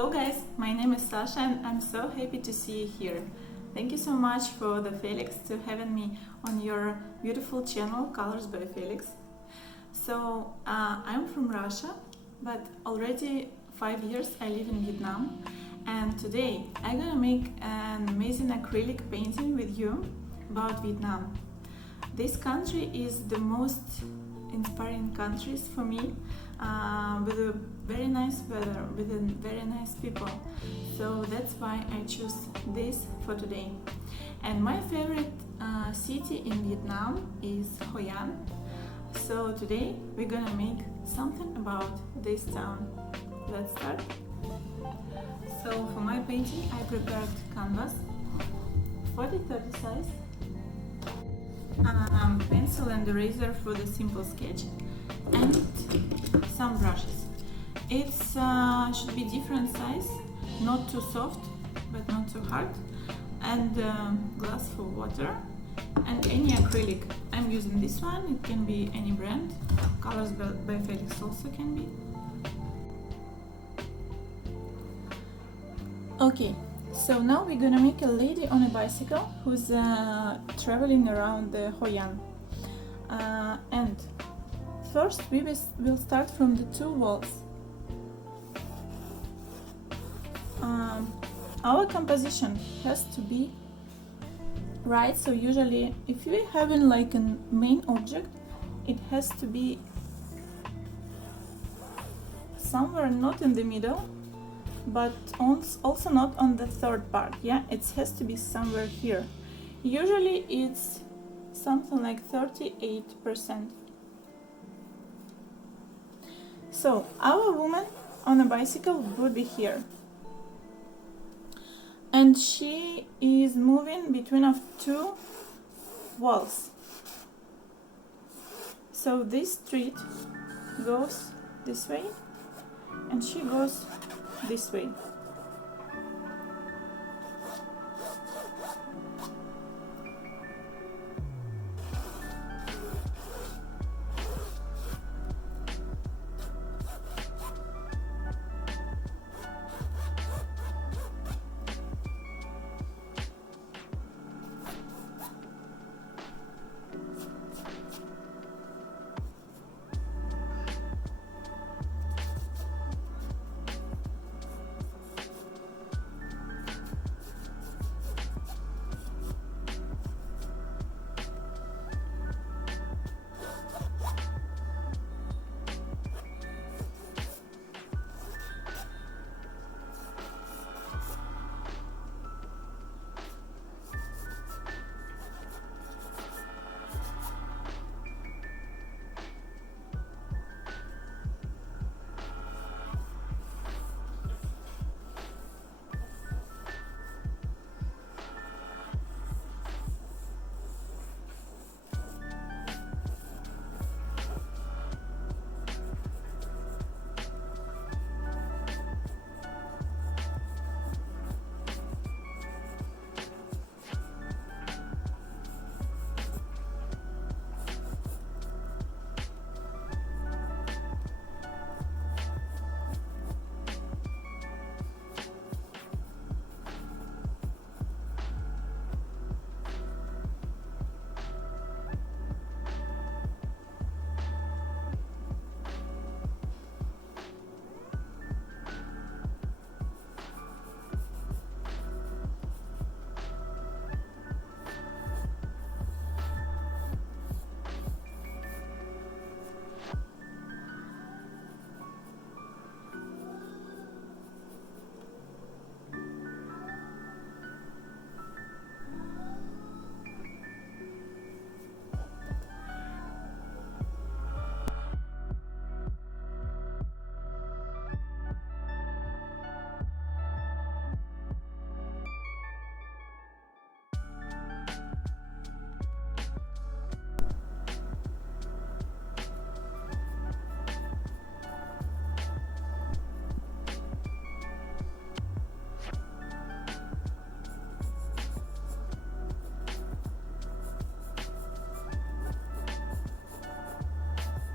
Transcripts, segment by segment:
Hello guys, my name is Sasha and I'm so happy to see you here. Thank you so much for the Feliks to having me on your beautiful channel Colors by Feliks. So I'm from Russia, but already 5 years I live in Vietnam, and today I'm gonna make an amazing acrylic painting with you about Vietnam. This country is the most inspiring countries for me, with a very nice weather, with very nice people. So that's why I choose this for today. And my favorite city in Vietnam is Hoi An. So today we're gonna make something about this town. Let's start. So for my painting I prepared canvas 40-30 size, pencil and eraser for the simple sketch, and some brushes. It should be different size, not too soft but not too hard, and glass for water, and any acrylic. I'm using this one, it can be any brand, Colors by Feliks also can be. Okay, so now we're gonna make a lady on a bicycle who's traveling around the Hoi An. And first we will start from the two walls. Our composition has to be right, so usually if you having like a main object, it has to be somewhere not in the middle, but also not on the third part. Yeah, it has to be somewhere here. Usually it's something like 38%. So our woman on a bicycle would be here, and she is moving between of two walls. So this street goes this way and she goes this way.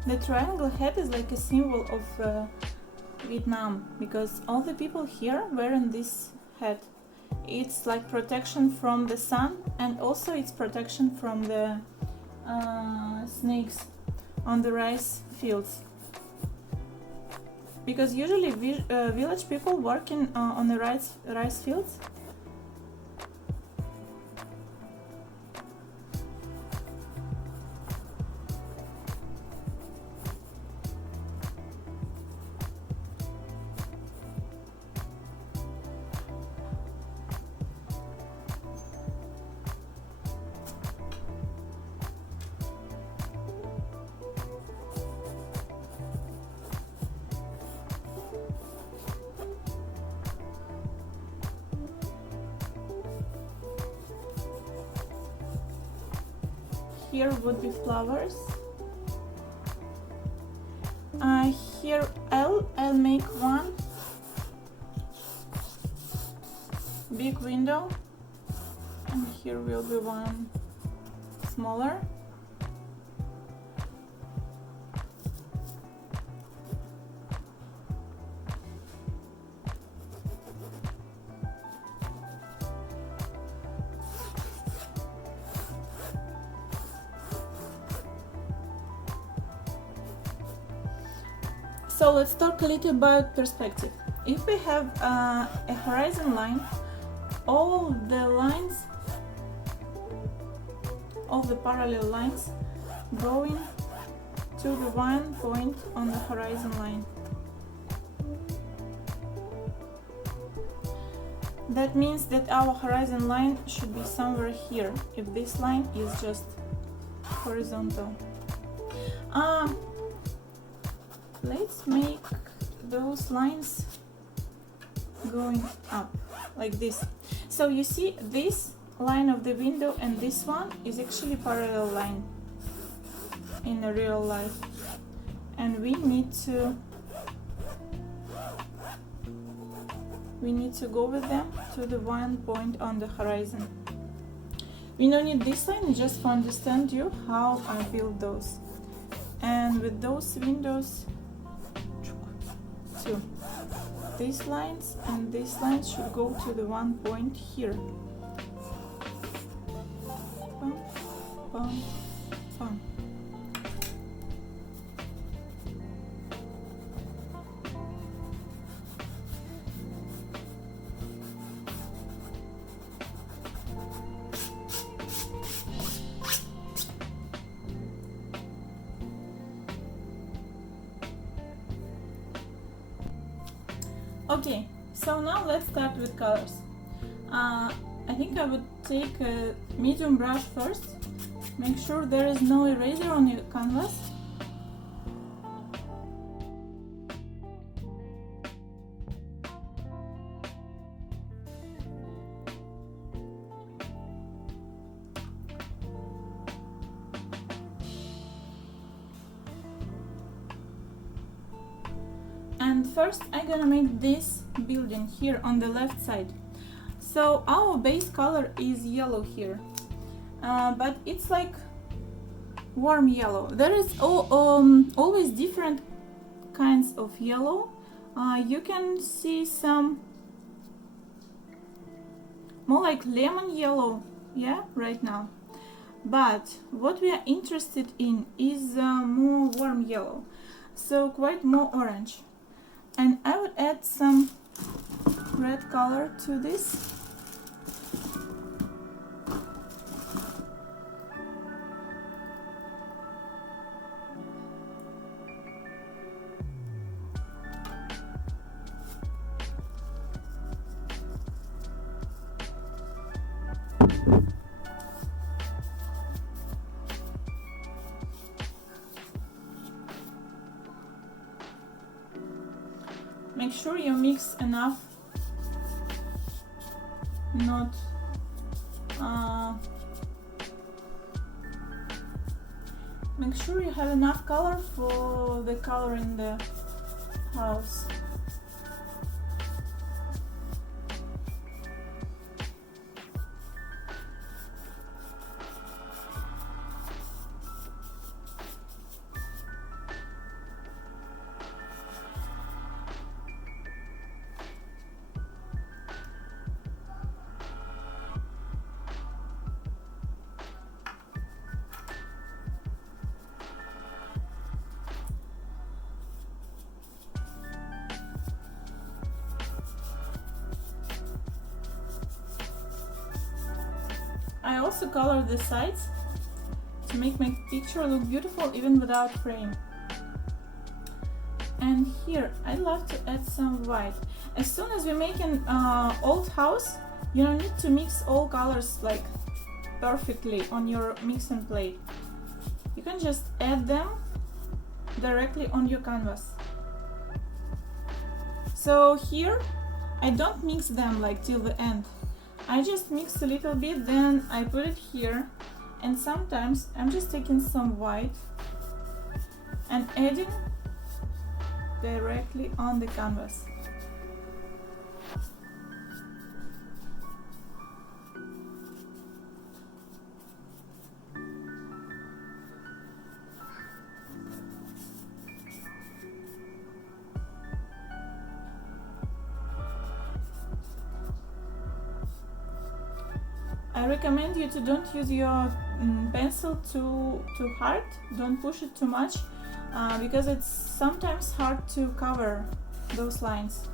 The triangle head is like a symbol of Vietnam, because all the people here wearing this hat. It's like protection from the sun, and also it's protection from the snakes on the rice fields. Because usually village people working on the rice fields. Here would be flowers. Here I'll make one big window, and here will be one smaller. So let's talk a little about perspective. If we have a horizon line, all the lines, all the parallel lines going to the one point on the horizon line. That means that our horizon line should be somewhere here, if this line is just horizontal. Let's make those lines going up like this. So you see this line of the window and this one is actually parallel line in the real life, and we need to go with them to the one point on the horizon. We don't need this line just to understand you how I build those. And with those windows too, these lines and these lines should go to the one point here. Bum, bum, bum. Okay, so now let's start with colors. I think I would take a medium brush first. Make sure there is no eraser on your canvas. And first I'm gonna make this building here on the left side. So our base color is yellow here, but it's like warm yellow. There is always different kinds of yellow. You can see some more like lemon yellow, yeah, right now. But what we are interested in is more warm yellow, so quite more orange. And I would add some red color to this. Make sure you mix enough, make sure you have enough color for the color in the house. I also colored the sides to make my picture look beautiful even without frame. And here I love to add some white. As soon as we make an old house, you don't need to mix all colors like perfectly on your mixing plate. You can just add them directly on your canvas. So here I don't mix them like till the end. I just mix a little bit, then I put it here, and sometimes I'm just taking some white and adding directly on the canvas. I recommend you to don't use your pencil too hard, don't push it too much, because it's sometimes hard to cover those lines.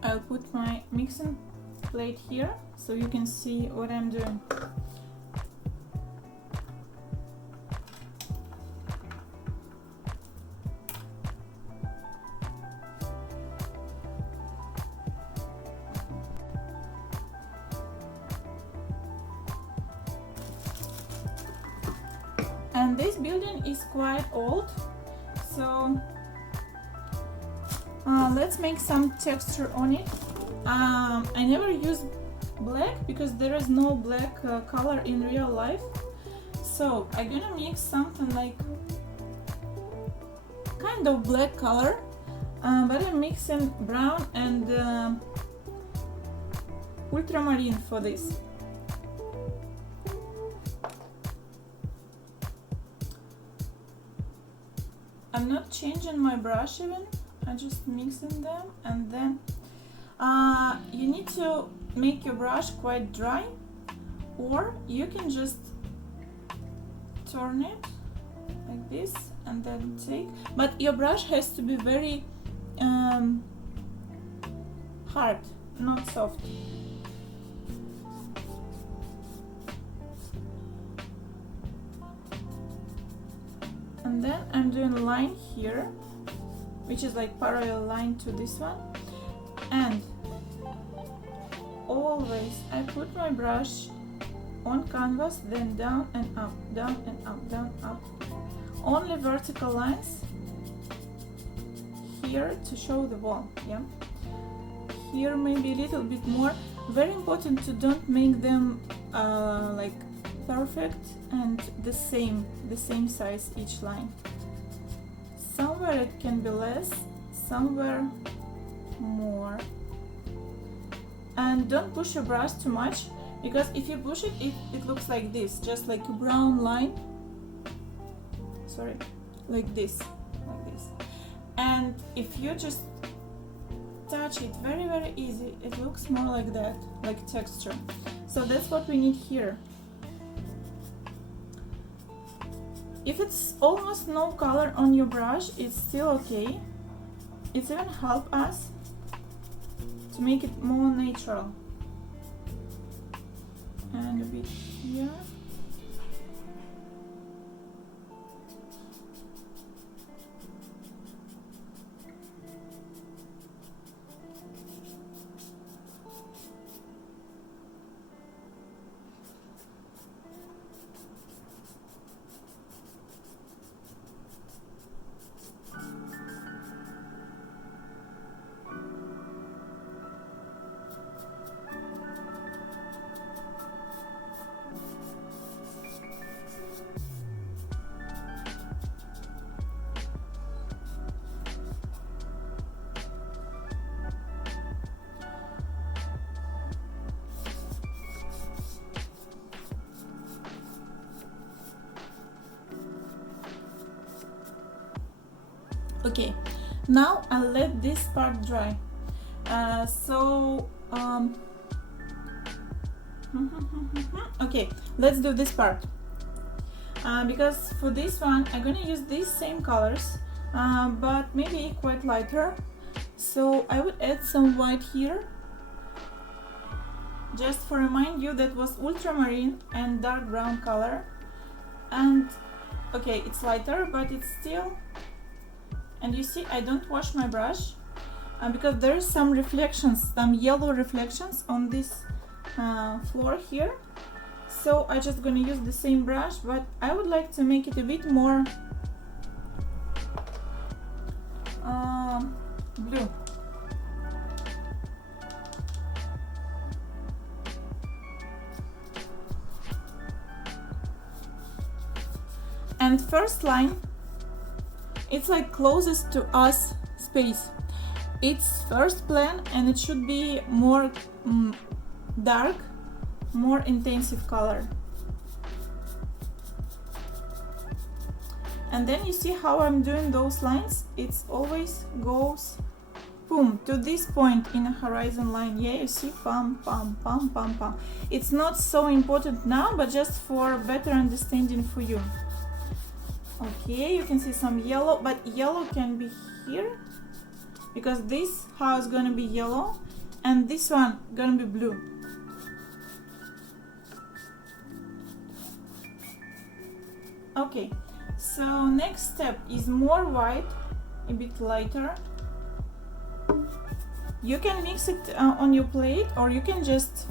I'll put my mixing plate here so you can see what I'm doing. And this building is quite old, so let's make some texture on it. I never use black because there is no black color in real life, so I'm gonna mix something like kind of black color, but I'm mixing brown and ultramarine for this. I'm not changing my brush even, I'm just mixing them, and then you need to make your brush quite dry, or you can just turn it like this and then take, but your brush has to be very hard, not soft. And then I'm doing a line here, which is like parallel line to this one, and always I put my brush on canvas, then down and up, down and up, down, up. Only vertical lines here to show the wall, yeah. Here maybe a little bit more. Very important to don't make them like perfect and the same size each line. Somewhere it can be less, somewhere more. And don't push your brush too much, because if you push it, it looks like this, just like a brown line. Sorry, like this. And if you just touch it very easy, it looks more like that, like texture. So that's what we need here. if it's almost no color on your brush, it's still okay. It's even help us to make it more natural. And a bit here. Okay, now I'll let this part dry. Okay, let's do this part. Because for this one I'm gonna use these same colors, but maybe quite lighter. So I would add some white here, just for remind you that was ultramarine and dark brown color. And okay, it's lighter, but it's still. And you see, I don't wash my brush because there's some reflections, some yellow reflections on this floor here. So I'm just gonna use the same brush, but I would like to make it a bit more blue. And first line, it's like closest to us space. It's first plan and it should be more dark, more intensive color. And then you see how I'm doing those lines. It's always goes boom to this point in a horizon line. Yeah, you see, pam pam pam pam pam. It's not so important now, but just for better understanding for you. Okay, you can see some yellow, but yellow can be here because this house gonna be yellow and this one gonna be blue. Okay, so next step is more white, a bit lighter. You can mix it on your plate, or you can just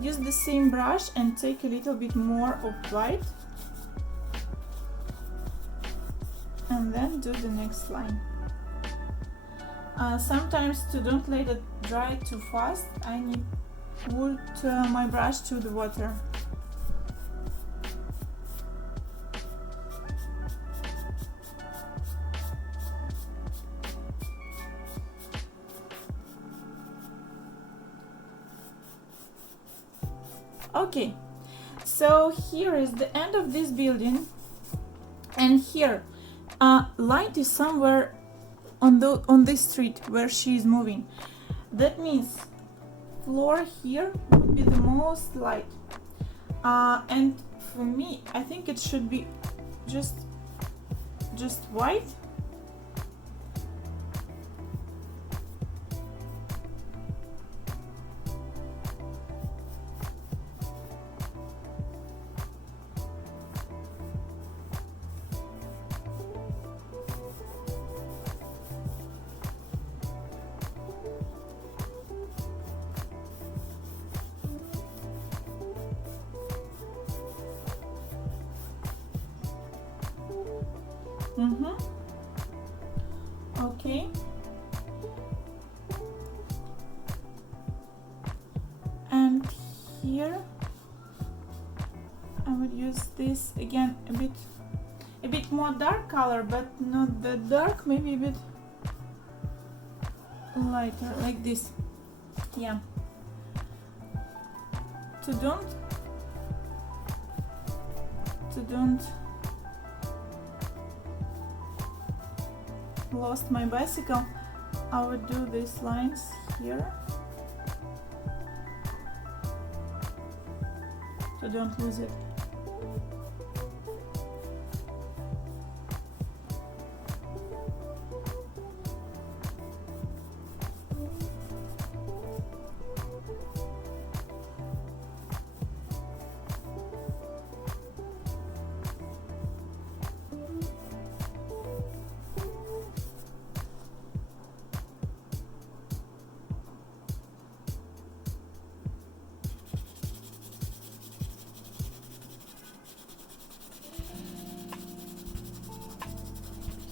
use the same brush and take a little bit more of white. And then do the next line. Sometimes to don't let it dry too fast, I need to put my brush to the water. Okay, so here is the end of this building, and here light is somewhere on this street where she is moving. That means floor here would be the most light, and for me I think it should be just white. Okay. And here I would use this again, a bit more dark color, but not that dark, maybe a bit lighter, like this. Yeah. To don't lost my bicycle, I would do these lines here to don't lose it.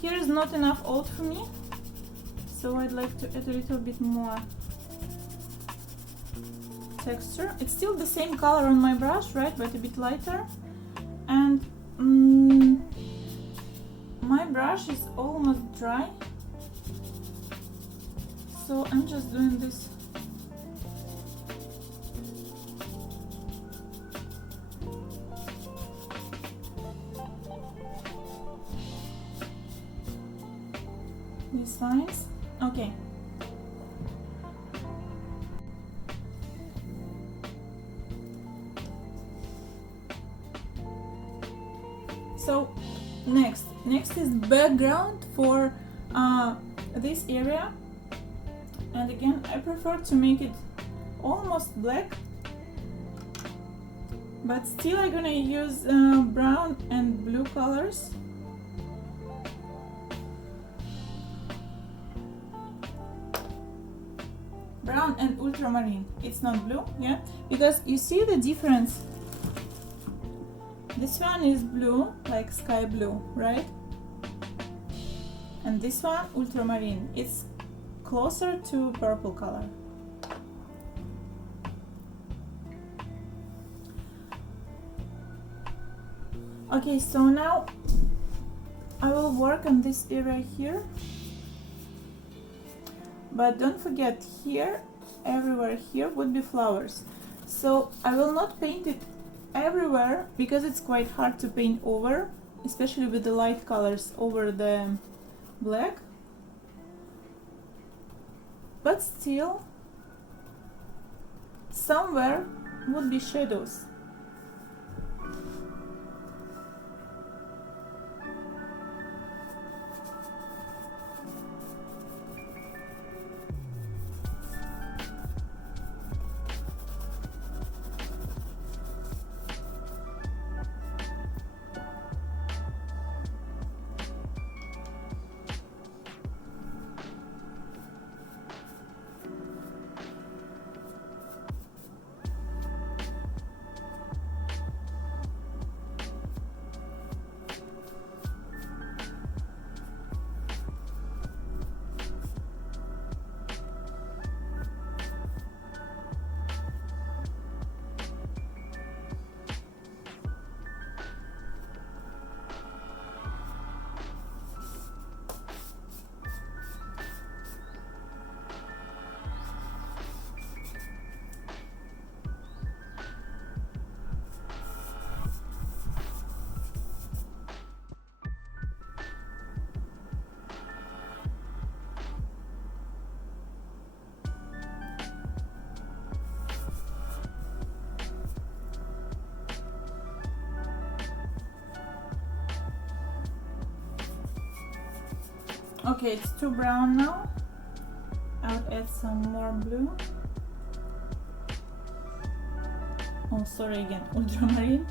here is not enough oat for me, so I'd like to add a little bit more texture. It's still the same color on my brush, right, but a bit lighter. And my brush is almost dry, so I'm just doing this. These lines. Okay. So next is background for this area, and again I prefer to make it almost black, but still I'm gonna use brown and blue colors. Brown and ultramarine. It's not blue, yeah, because you see the difference. This one is blue, like sky blue, right? And this one, ultramarine. It's closer to purple color. Okay, so now I will work on this area here. But don't forget, here, everywhere here would be flowers. So I will not paint it everywhere because it's quite hard to paint over, especially with the light colors over the black. But still, somewhere would be shadows. Okay, it's too brown now. I'll add some more blue. Oh, sorry again, ultramarine.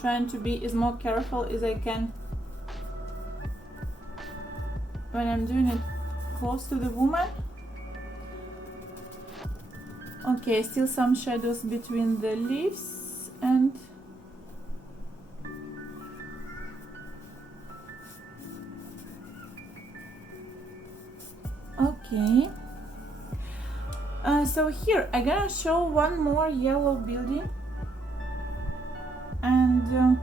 Trying to be as more careful as I can when I'm doing it close to the woman. Okay, still some shadows between the leaves and okay. So here I'm gonna show one more yellow building, and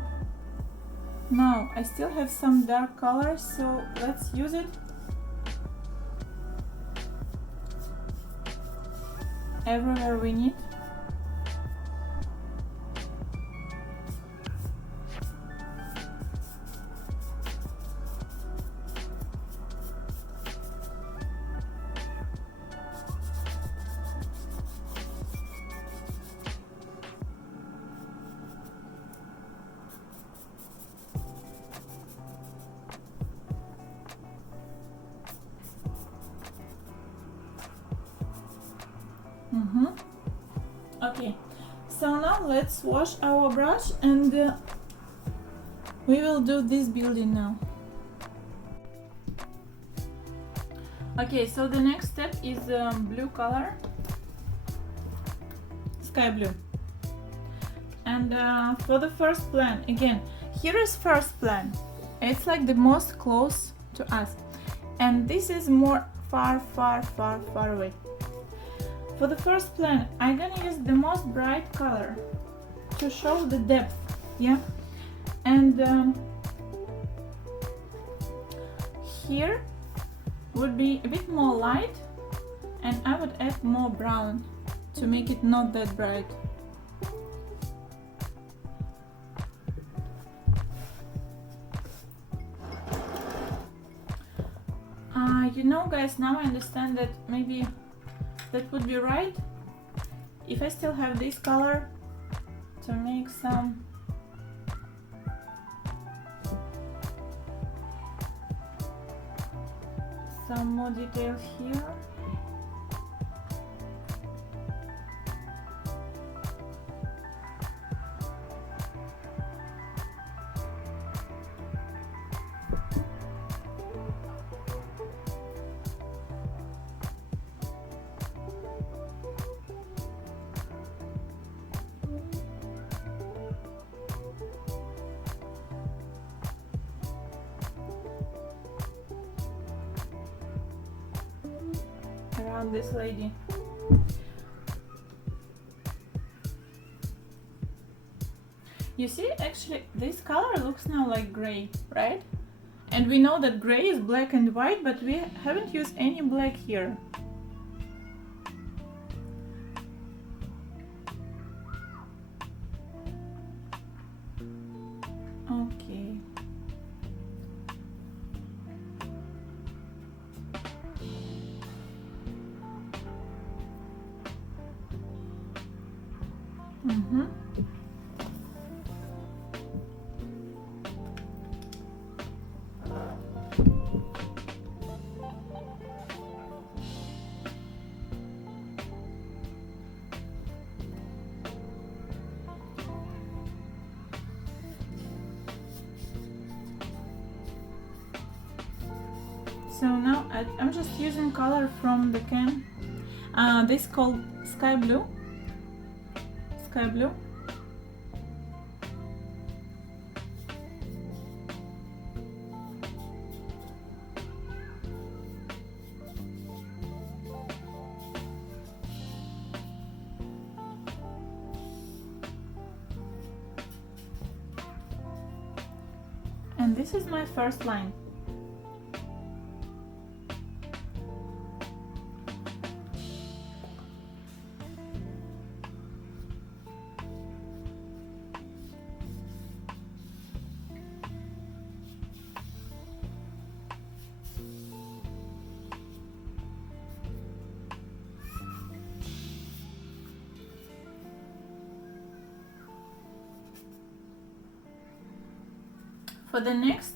now I still have some dark colors, so let's use it. Everywhere we need. Okay, so now let's wash our brush, and We will do this building now. Okay, so the next step is blue color, sky blue. And for the first plan, again, here is first plan. It's like the most close to us. And this is more far away. For the first plan, I'm gonna use the most bright color to show the depth, yeah? And here would be a bit more light, and I would add more brown to make it not that bright. You know, guys, now I understand that maybe that would be right if I still have this color to make some more details here. Around this lady. You see, actually this color looks now like gray, right? And we know that gray is black and white, but we haven't used any black here. Okay. Mm-hmm. So now I'm just using color from the can. This is called sky blue. Sky blue. And this is my first line. For the next,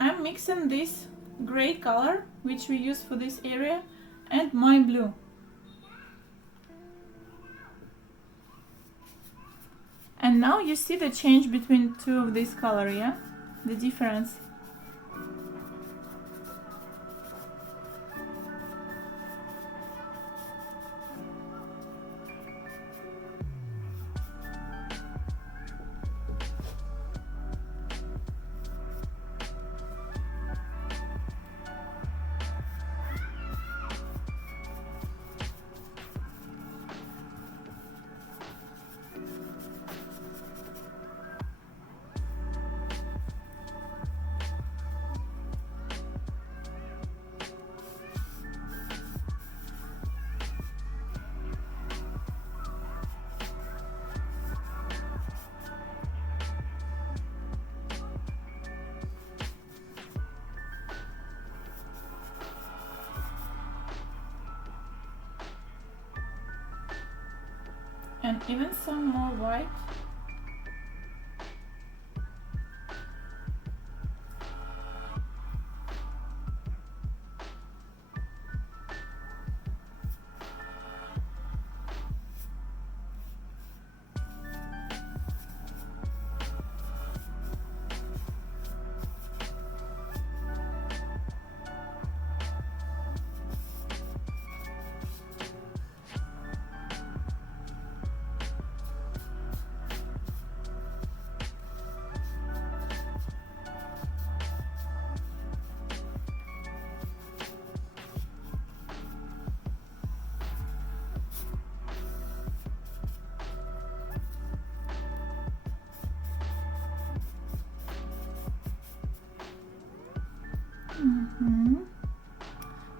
I'm mixing this gray color, which we use for this area, and my blue. And now you see the change between two of these color, yeah? The difference. And even some more white.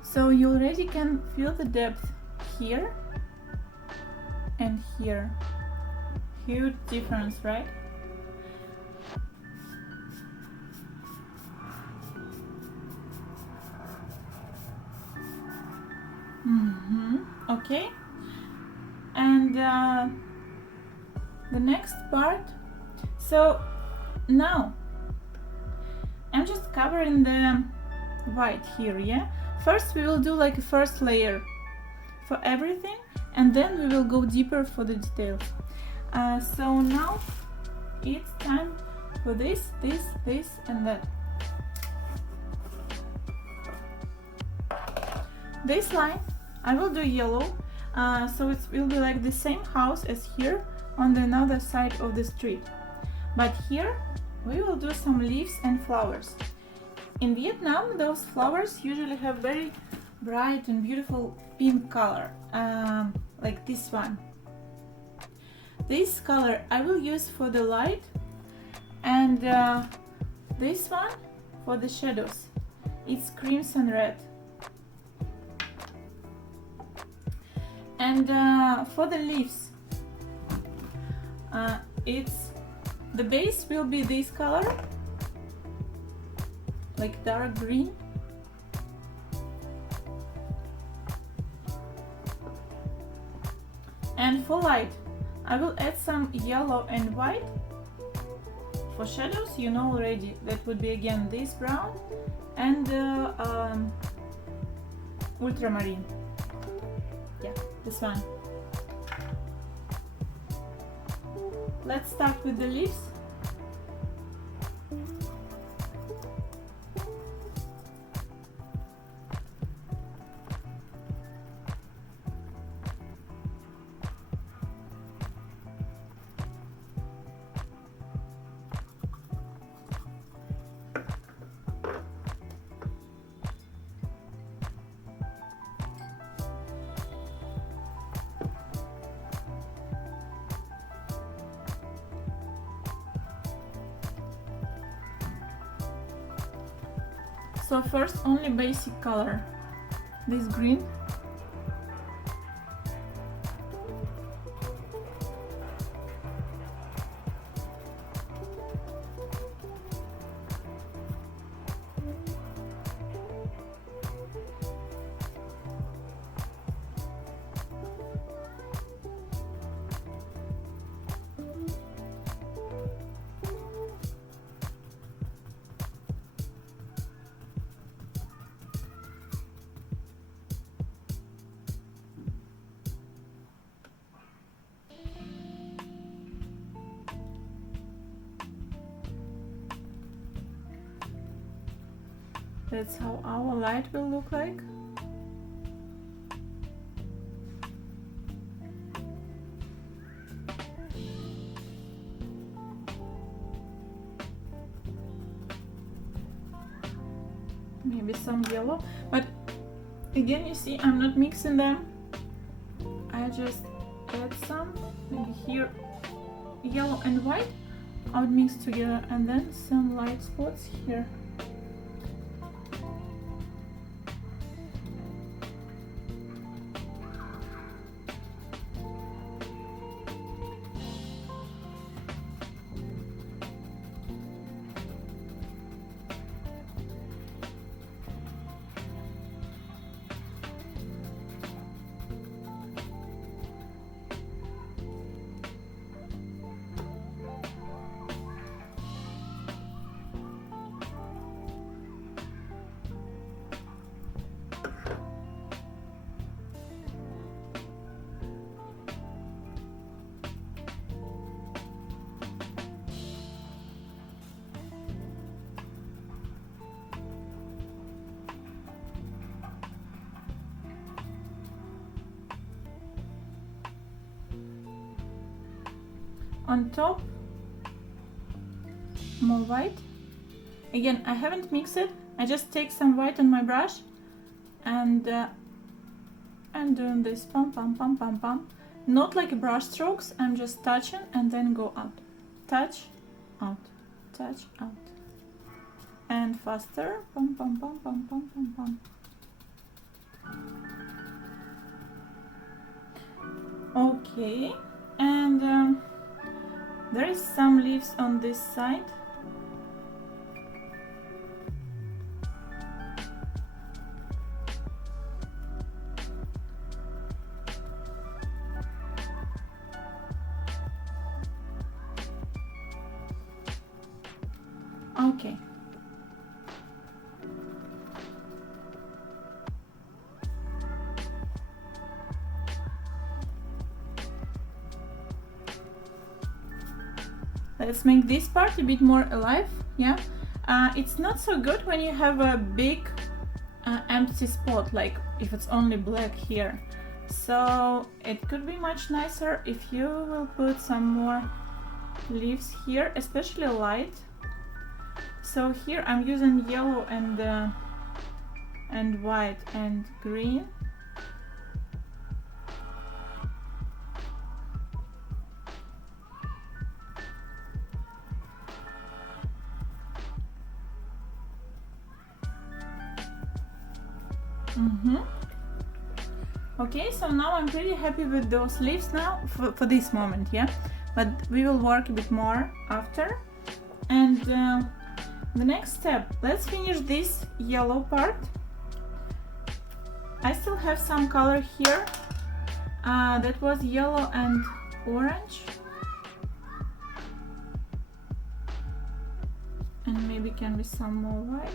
So you already can feel the depth here and here. Huge difference, right? Okay. And the next part. So now I'm just covering the white here, yeah? First we will do like a first layer for everything, and then we will go deeper for the details. So now it's time for this, and that. This line I will do yellow, so it will be like the same house as here on the other side of the street. But here we will do some leaves and flowers. In Vietnam, those flowers usually have very bright and beautiful pink color, like this one. This color I will use for the light, and this one for the shadows. It's crimson red. And for the leaves, the base will be this color, like dark green. And for light, I will add some yellow and white. For shadows, you know already, that would be again this brown and ultramarine. Yeah, this one. Let's start with the leaves. So first only basic color, this green. That's how our light will look like. Maybe some yellow, but again, you see, I'm not mixing them. I just add some, maybe here yellow and white. I would mix together, and then some light spots here. On top, more white. Again, I haven't mixed it. I just take some white on my brush and doing this pum pum pum pum pum. Not like brush strokes. I'm just touching and then go out. Touch, out, touch, out. And faster. Pum, pum, pum, pum, pum, pum, pum. Okay, and there is some leaves on this side. Okay. Let's make this part a bit more alive, yeah? It's not so good when you have a big empty spot, like if it's only black here. So it could be much nicer if you will put some more leaves here, especially light. So here I'm using yellow and white and green. Okay, so now I'm pretty happy with those leaves now for this moment, yeah? But we will work a bit more after. And the next step, let's finish this yellow part. I still have some color here. That was yellow and orange. And maybe can be some more white.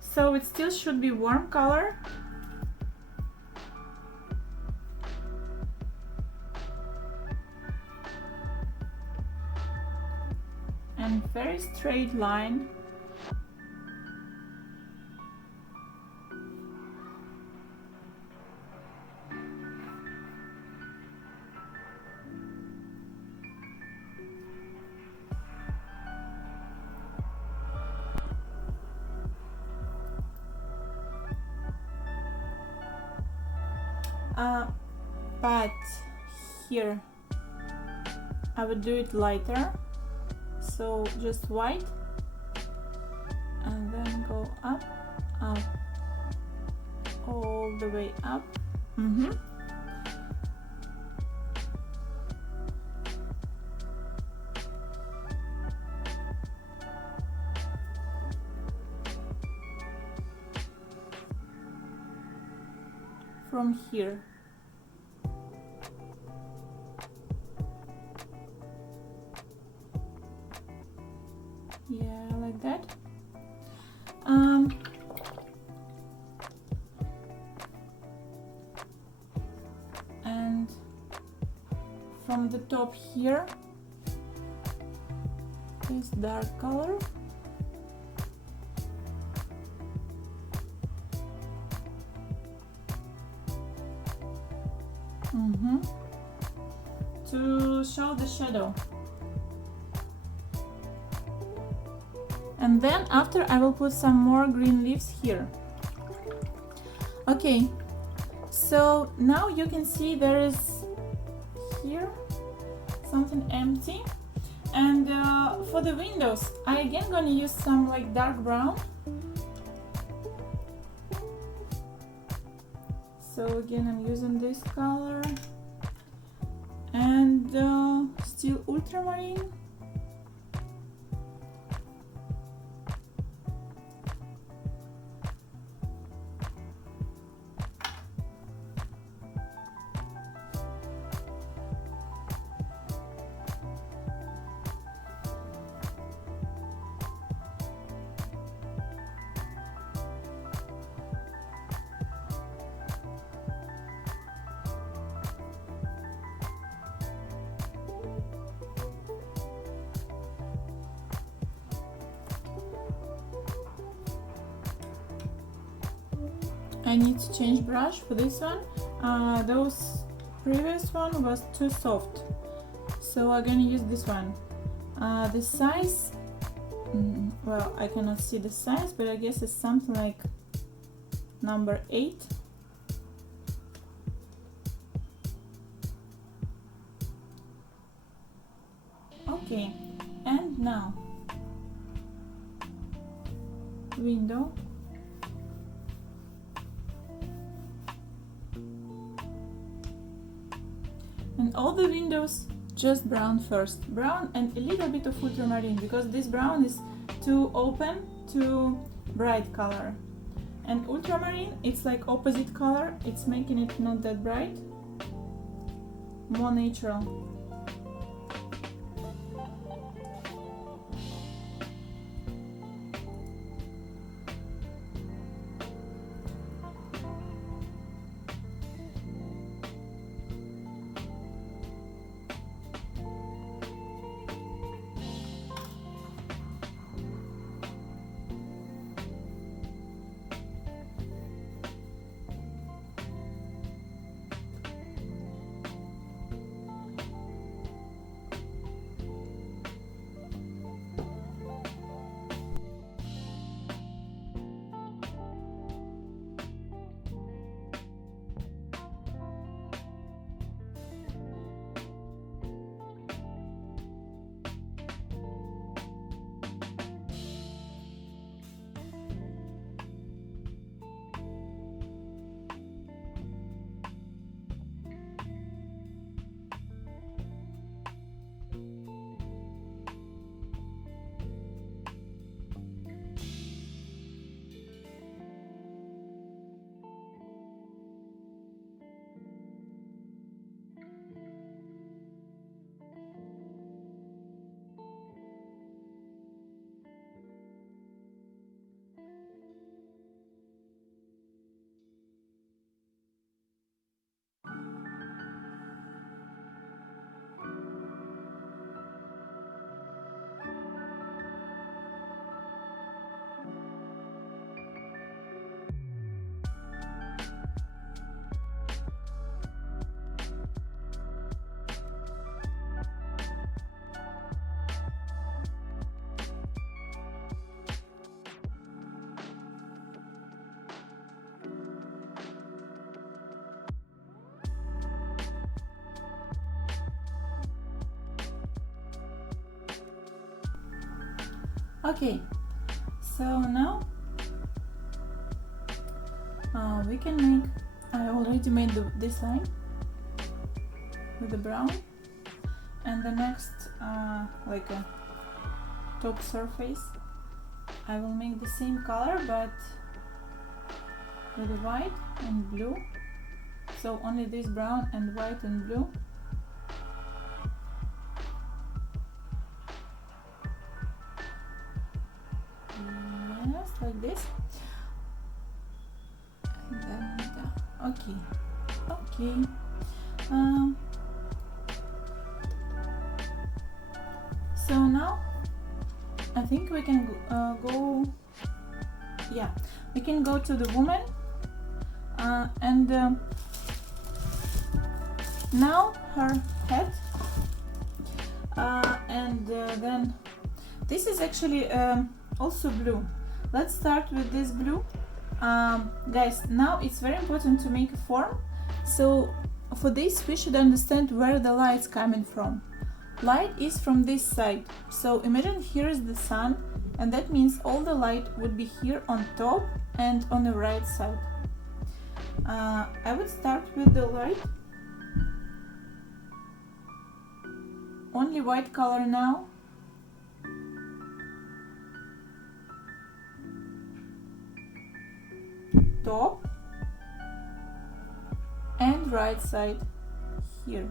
So it still should be warm color. And very straight line. But here I would do it lighter, so just white, and then go up, up, all the way up. From here. Yeah, like that. And from the top here, this dark color. To show the shadow. And then after I will put some more green leaves here. Okay, so now you can see there is here something empty. And for the windows, I again gonna use some like dark brown. So again I'm using this color and still ultramarine. I need to change brush for this one. Those previous one was too soft, so I'm gonna use this one. The size, well, I cannot see the size, but I guess it's something like number 8. Okay, and now window, and all the windows just brown first, brown and a little bit of ultramarine, because this brown is too open, too bright color, and ultramarine, it's like opposite color, it's making it not that bright, more natural. Okay, so now we can make, I already made this line with the brown, and the next like a top surface I will make the same color but with the white and blue, so only this brown and white and blue. Yes, like this. And then okay. So now I think we can go. Yeah, we can go to the woman, and now her head, and then this is actually also blue. Let's start with this blue. Guys, now it's very important to make a form, so for this we should understand where the light's coming from. Light is from this side, so imagine here is the sun, and that means all the light would be here on top and on the right side. I would start with the light, only white color now. Top and right side here.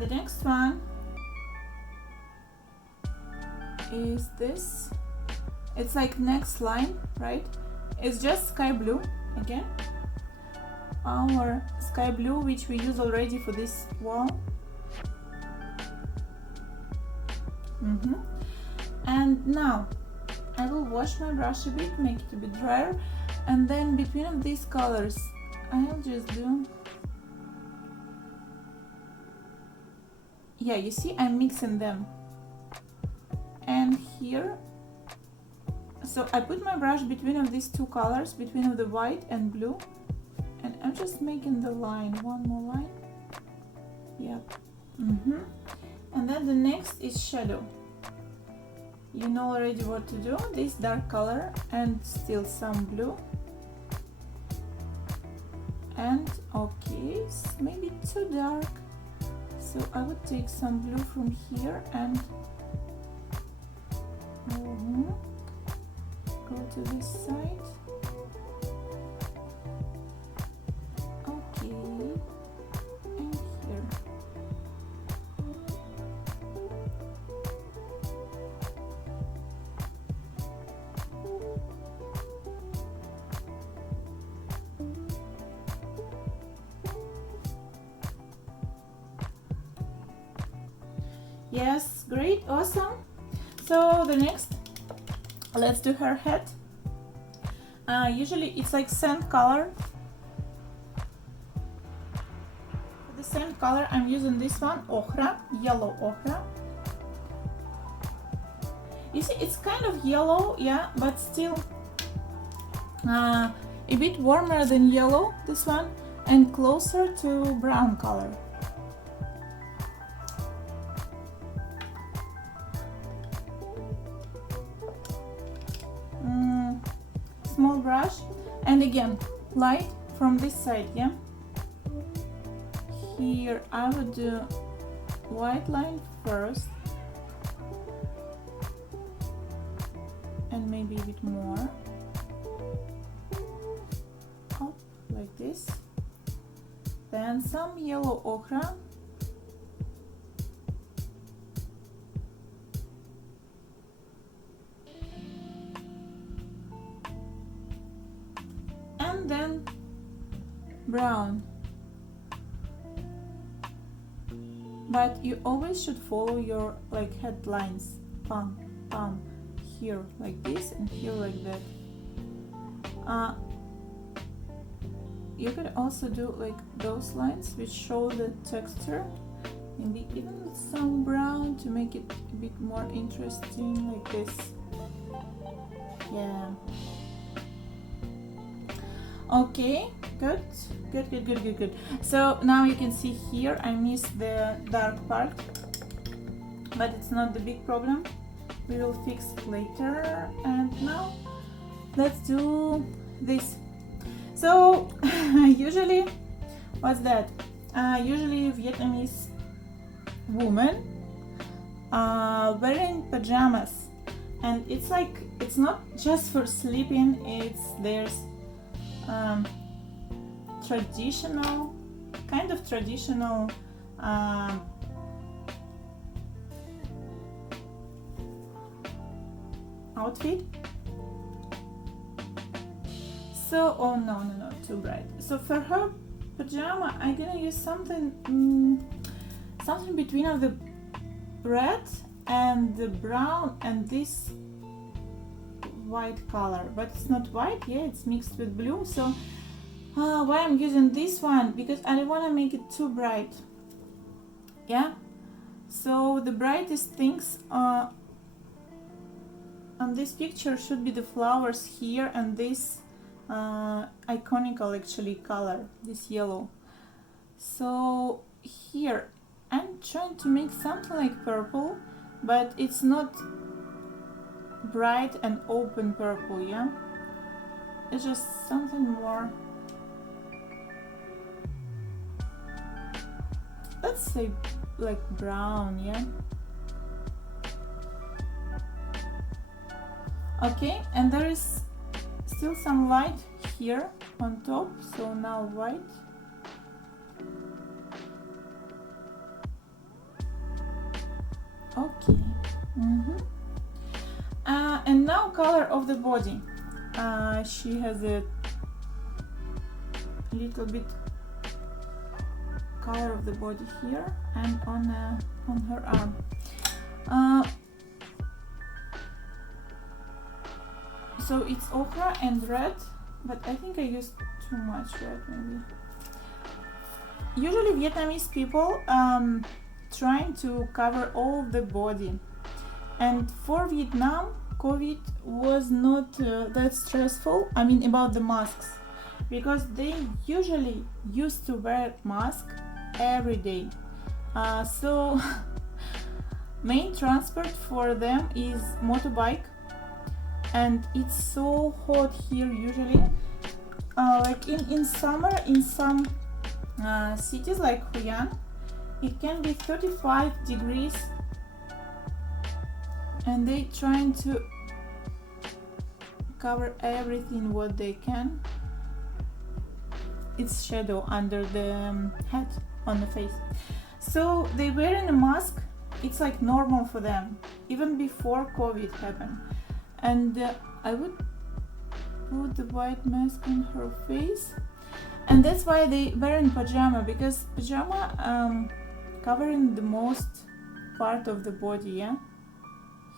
The next one is this. It's like next line, right? It's just sky blue again. Our sky blue, which we use already for this wall. And now I will wash my brush a bit, make it a bit drier, and then between of these colors I'll just do, yeah, you see I'm mixing them, and here, so I put my brush between of these two colors, between of the white and blue, and I'm just making the line, one more line, Yep. And then the next is shadow. You know already what to do. This dark color and still some blue. And okay, maybe too dark. So I would take some blue from here and go to this side. Okay, and here. Yes, great, awesome. So the next, let's do her head. Usually it's like sand color. For the sand color I'm using this one, ochra, yellow ochra. You see, it's kind of yellow, yeah, but still a bit warmer than yellow, this one, and closer to brown color. Small brush, and again light from this side, yeah. Here I would do white line first and maybe a bit more, up like this, then some yellow ochre, and then brown. But you always should follow your like headlines, pam pam, here like this and here like that. You could also do like those lines which show the texture, maybe even with some brown to make it a bit more interesting, like this. Yeah. Okay, good. So now you can see here I missed the dark part, but it's not the big problem. We will fix it later. And now let's do this. So usually, what's that? Usually Vietnamese women wearing pajamas, and it's like, it's not just for sleeping, there's traditional, kind of traditional outfit. So, oh no, too bright. So for her pajama, I'm gonna use something between of the red and the brown and this white color, but it's not white, yeah, it's mixed with blue. So why I'm using this one, because I don't want to make it too bright, yeah. So the brightest things on this picture should be the flowers here and this iconical actually color, this yellow. So here I'm trying to make something like purple, but it's not bright and open purple, yeah. It's just something more, let's say like brown, yeah. Okay, and there is still some light here on top, so now white. Okay. And now color of the body. She has a little bit color of the body here and on her arm. So it's ochre and red, but I think I used too much red maybe. Usually Vietnamese people trying to cover all the body, and for Vietnam COVID was not that stressful, I mean about the masks, because they usually used to wear mask every day, So main transport for them is motorbike, and it's so hot here usually. Like in summer, in some cities like Huyan, it can be 35 degrees, and they trying to cover everything what they can. It's shadow under the hat on the face, so they wearing a mask. It's like normal for them even before COVID happened. And I would put the white mask on her face, and that's why they wearing pajama, because pajama covering the most part of the body. Yeah,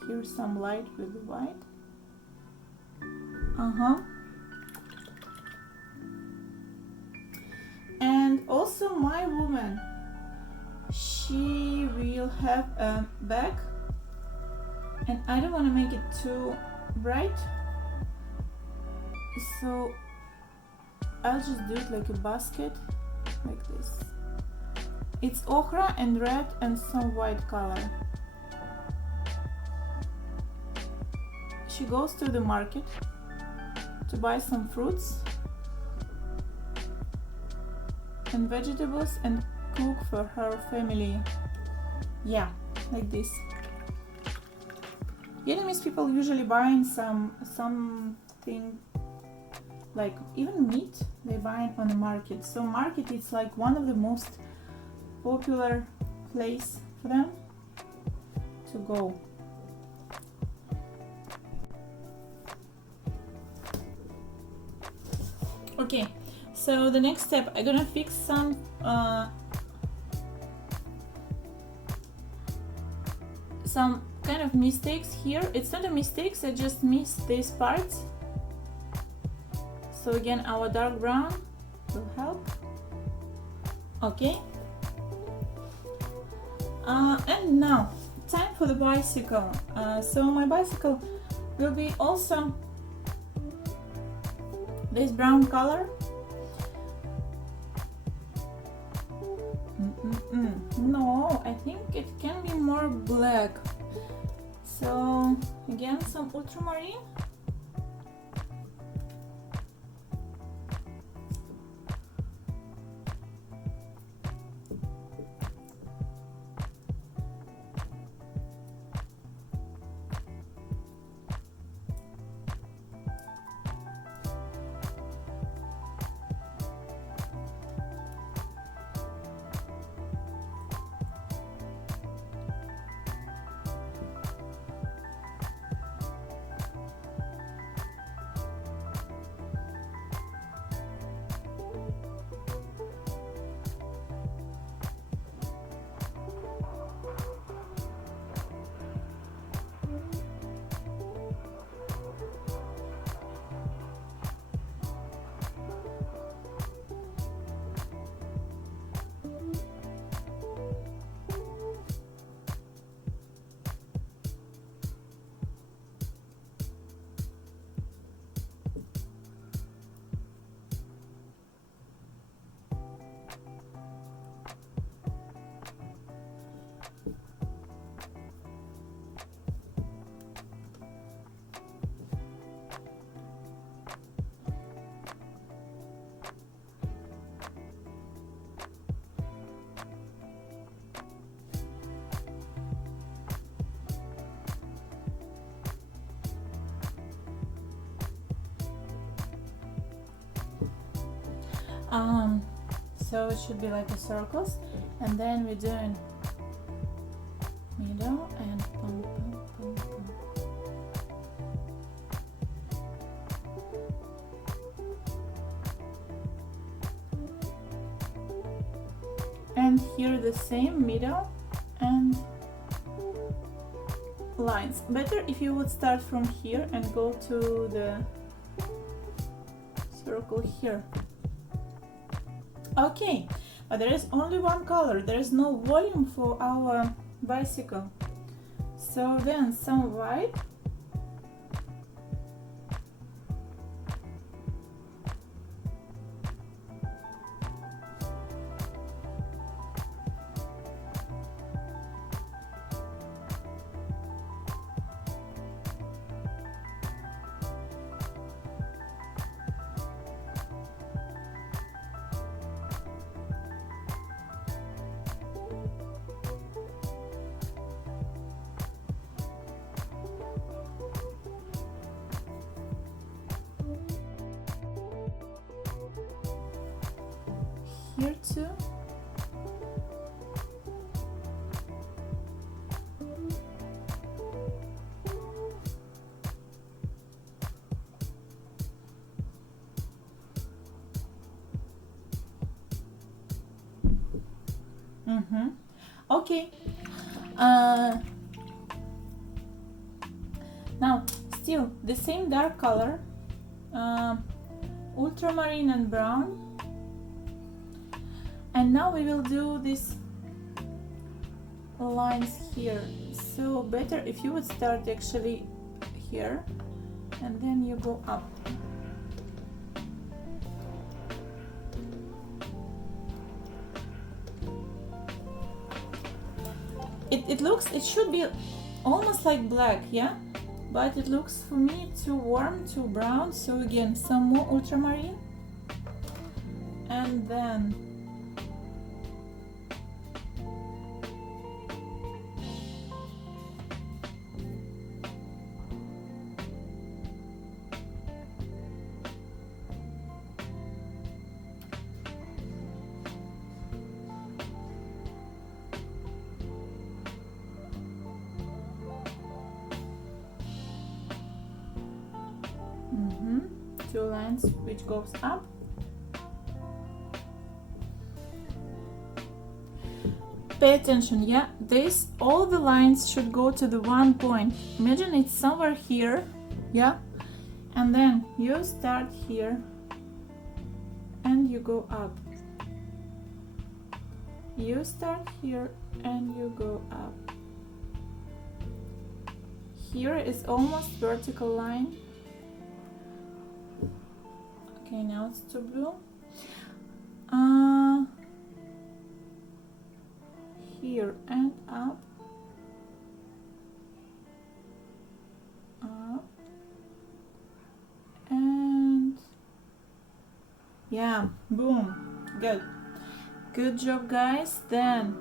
here's some light with the white. And also my woman, she will have a bag, and I don't want to make it too bright, so I'll just do it like a basket, like this. It's ochre and red and some white color. She goes to the market to buy some fruits and vegetables and cook for her family. Yeah, like this. Vietnamese people usually buying something like even meat they buy on the market. So market is like one of the most popular place for them to go. Okay, so the next step, I'm gonna fix some kind of mistakes here. It's not a mistake, I just missed these parts. So again, our dark brown will help. Okay. And now, time for the bicycle. So my bicycle will be also this brown color. No, I think it can be more black. So again, some ultramarine. So it should be like a circles, and then we're doing middle and pum, pum, pum, pum. And here the same middle and lines. Better if you would start from here and go to the circle here. Okay, but there is only one color, there is no volume for our bicycle. So then some white. here too. Okay. Now still the same dark color, ultramarine and brown, and now we will do these lines here. So better if you would start actually here and then you go up. It should be almost like black, yeah, but it looks for me too warm, too brown. So again, some more ultramarine, and then two lines which goes up. Pay attention, yeah, this, all the lines should go to the one point. Imagine it's somewhere here, yeah, and then you start here and you go up. You start here and you go up. Here is almost vertical line. Okay, now it's too blue. Here and up, and yeah, boom, good job, guys. Then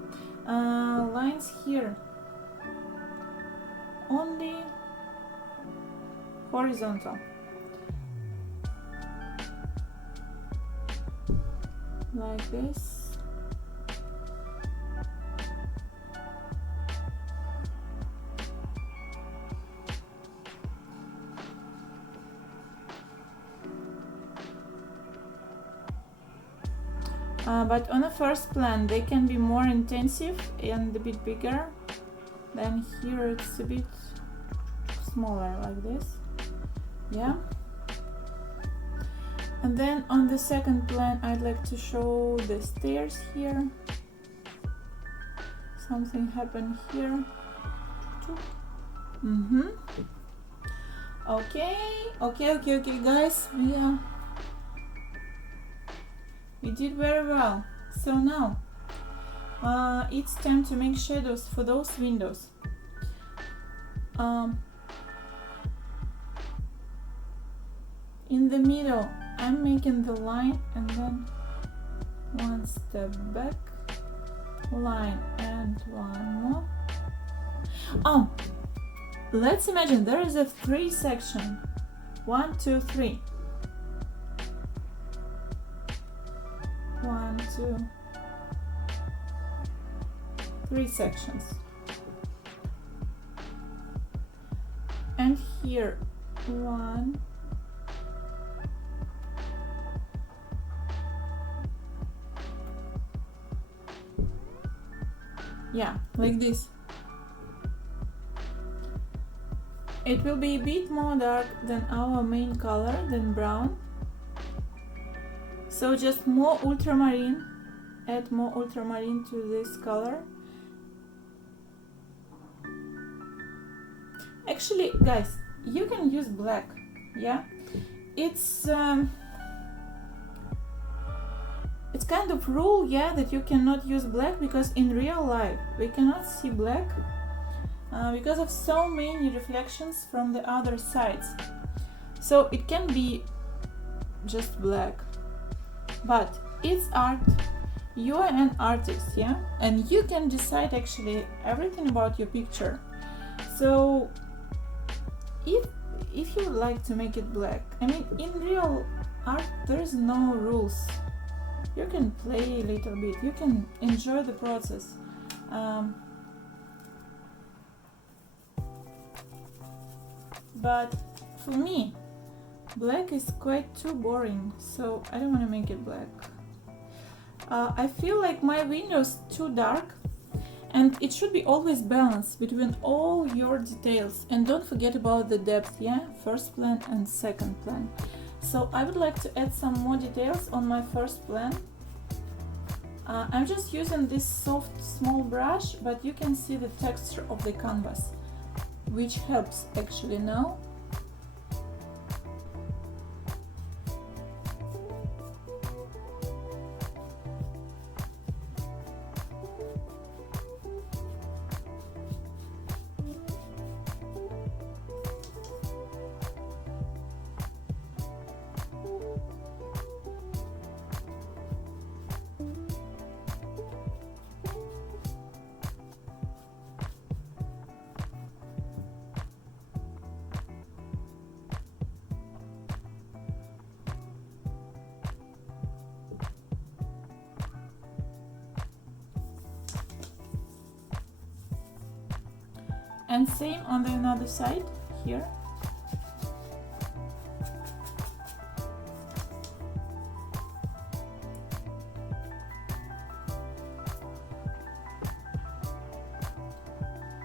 lines here, only horizontal, like this. But on the first plan they can be more intensive and a bit bigger. Then here it's a bit smaller, like this, yeah. And then on the second plan I'd like to show the stairs here. Something happened here. Okay, guys, yeah, we did very well. So now it's time to make shadows for those windows. In the middle I'm making the line, and then one step back, line, and one more. Oh, let's imagine there is a 3 section. 1, 2, 3. 1, 2, 3 sections. And here 1, yeah, like this. It will be a bit more dark than our main color, than brown. So just more ultramarine, add more ultramarine to this color. Actually, guys, you can use black, yeah. It's kind of rule, yeah, that you cannot use black, because in real life we cannot see black because of so many reflections from the other sides. So it can be just black, but it's art. You are an artist, yeah, and you can decide actually everything about your picture. So if you would like to make it black, I mean, in real art there's no rules. you can play a little bit, you can enjoy the process. But for me, black is quite too boring, so I don't want to make it black. I feel like my windows too dark, and it should be always balanced between all your details. And don't forget about the depth, yeah? First plan and second plan. So I would like to add some more details on my first plan. I'm just using this soft small brush, but you can see the texture of the canvas, which helps actually now. And same on the other side here.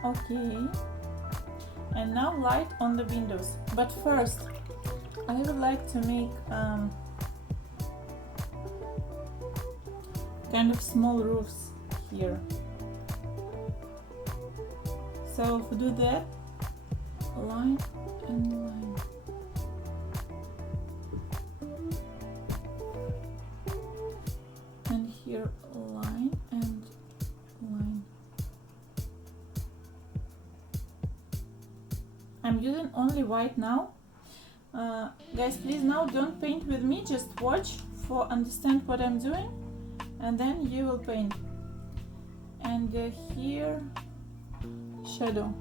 Okay, and now light on the windows. But first, I would like to make kind of small roofs here. So if we do that, line and line. And here line and line. I'm using only white now. Guys, please now don't paint with me, just watch for understand what I'm doing, and then you will paint. And here shadow.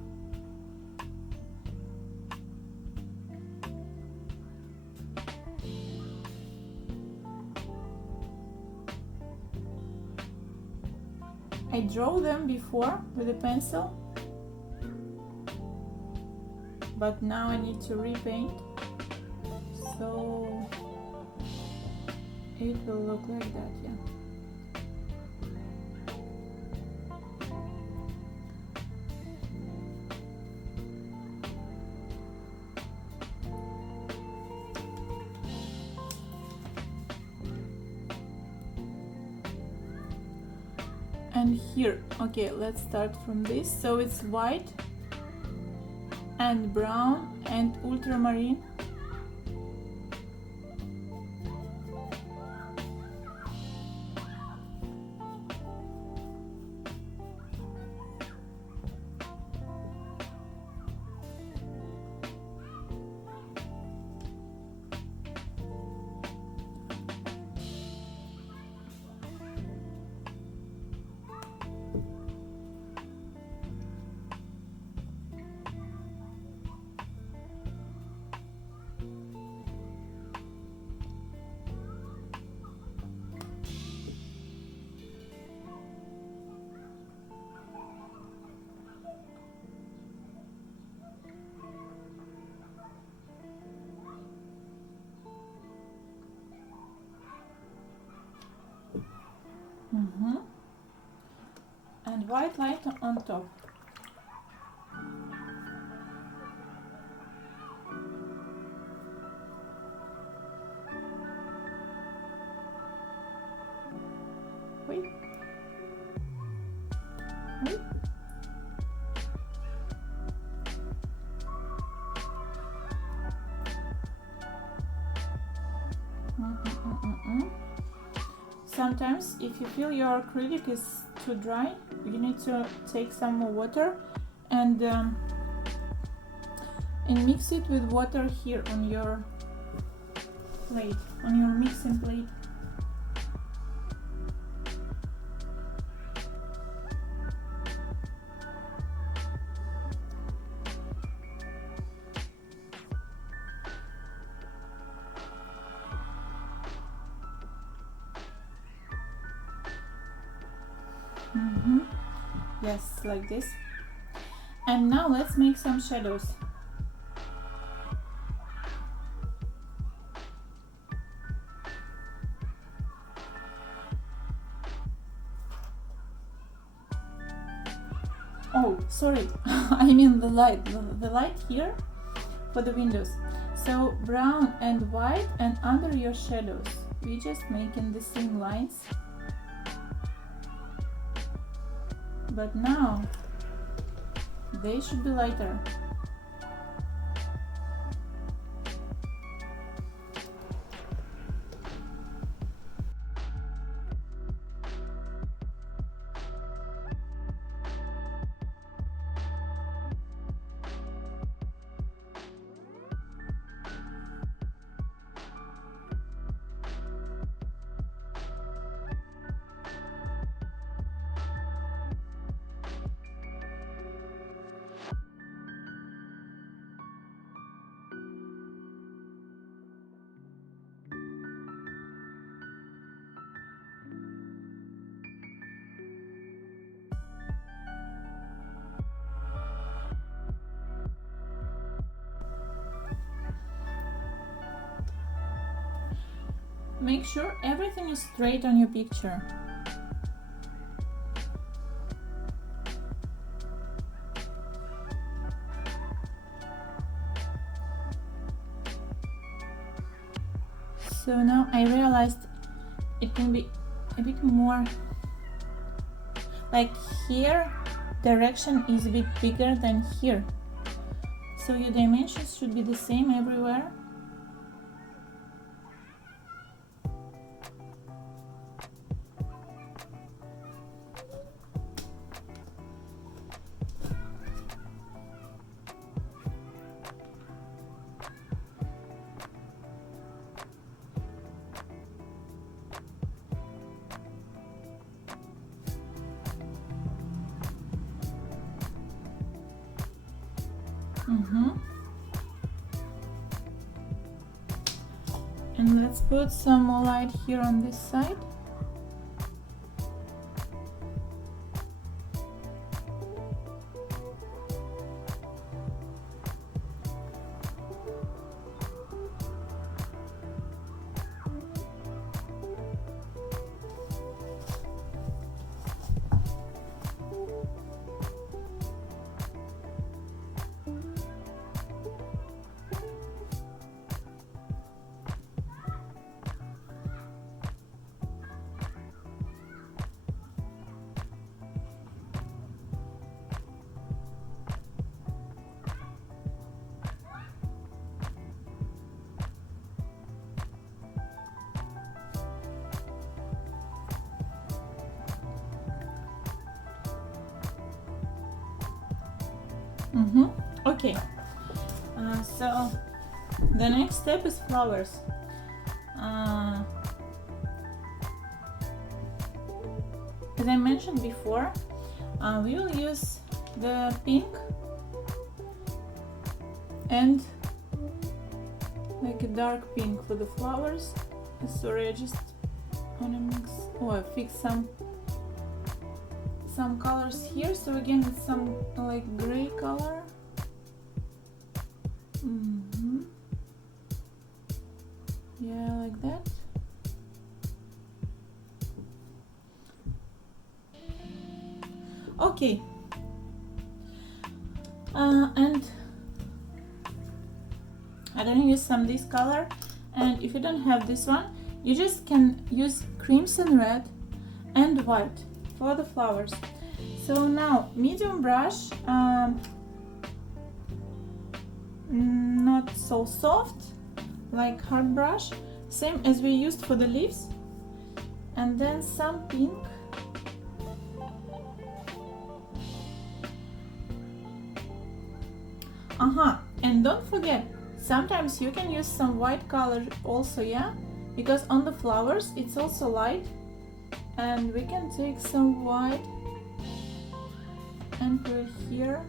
I drew them before with a pencil, but now I need to repaint, so it will look like that, yeah. And here, okay, let's start from this. So it's white and brown and ultramarine. And white light on top. Wait. Wait. Sometimes if you feel your acrylic is too dry, you need to take some more water and mix it with water here on your plate, on your mixing plate. Yes, like this. And now let's make some shadows. Oh, sorry, I mean the light. The light here for the windows. So brown and white, and under your shadows we just making the same lines, but now they should be lighter. Make sure everything is straight on your picture. So now I realized it can be a bit more, like here direction is a bit bigger than here, so your dimensions should be the same everywhere. And let's put some more light here on this side. Okay, so the next step is flowers. As I mentioned before, we will use the pink and like a dark pink for the flowers. Sorry, I just wanna mix, I fix some colors here. So again, it's some like gray color. Yeah, like that. Okay. And I'm gonna use some this color, and if you don't have this one, you just can use crimson red and white for the flowers. So now medium brush, not so soft like hard brush, same as we used for the leaves, and then some pink. And don't forget, sometimes you can use some white color also, yeah, because on the flowers it's also light, and we can take some white and put it here.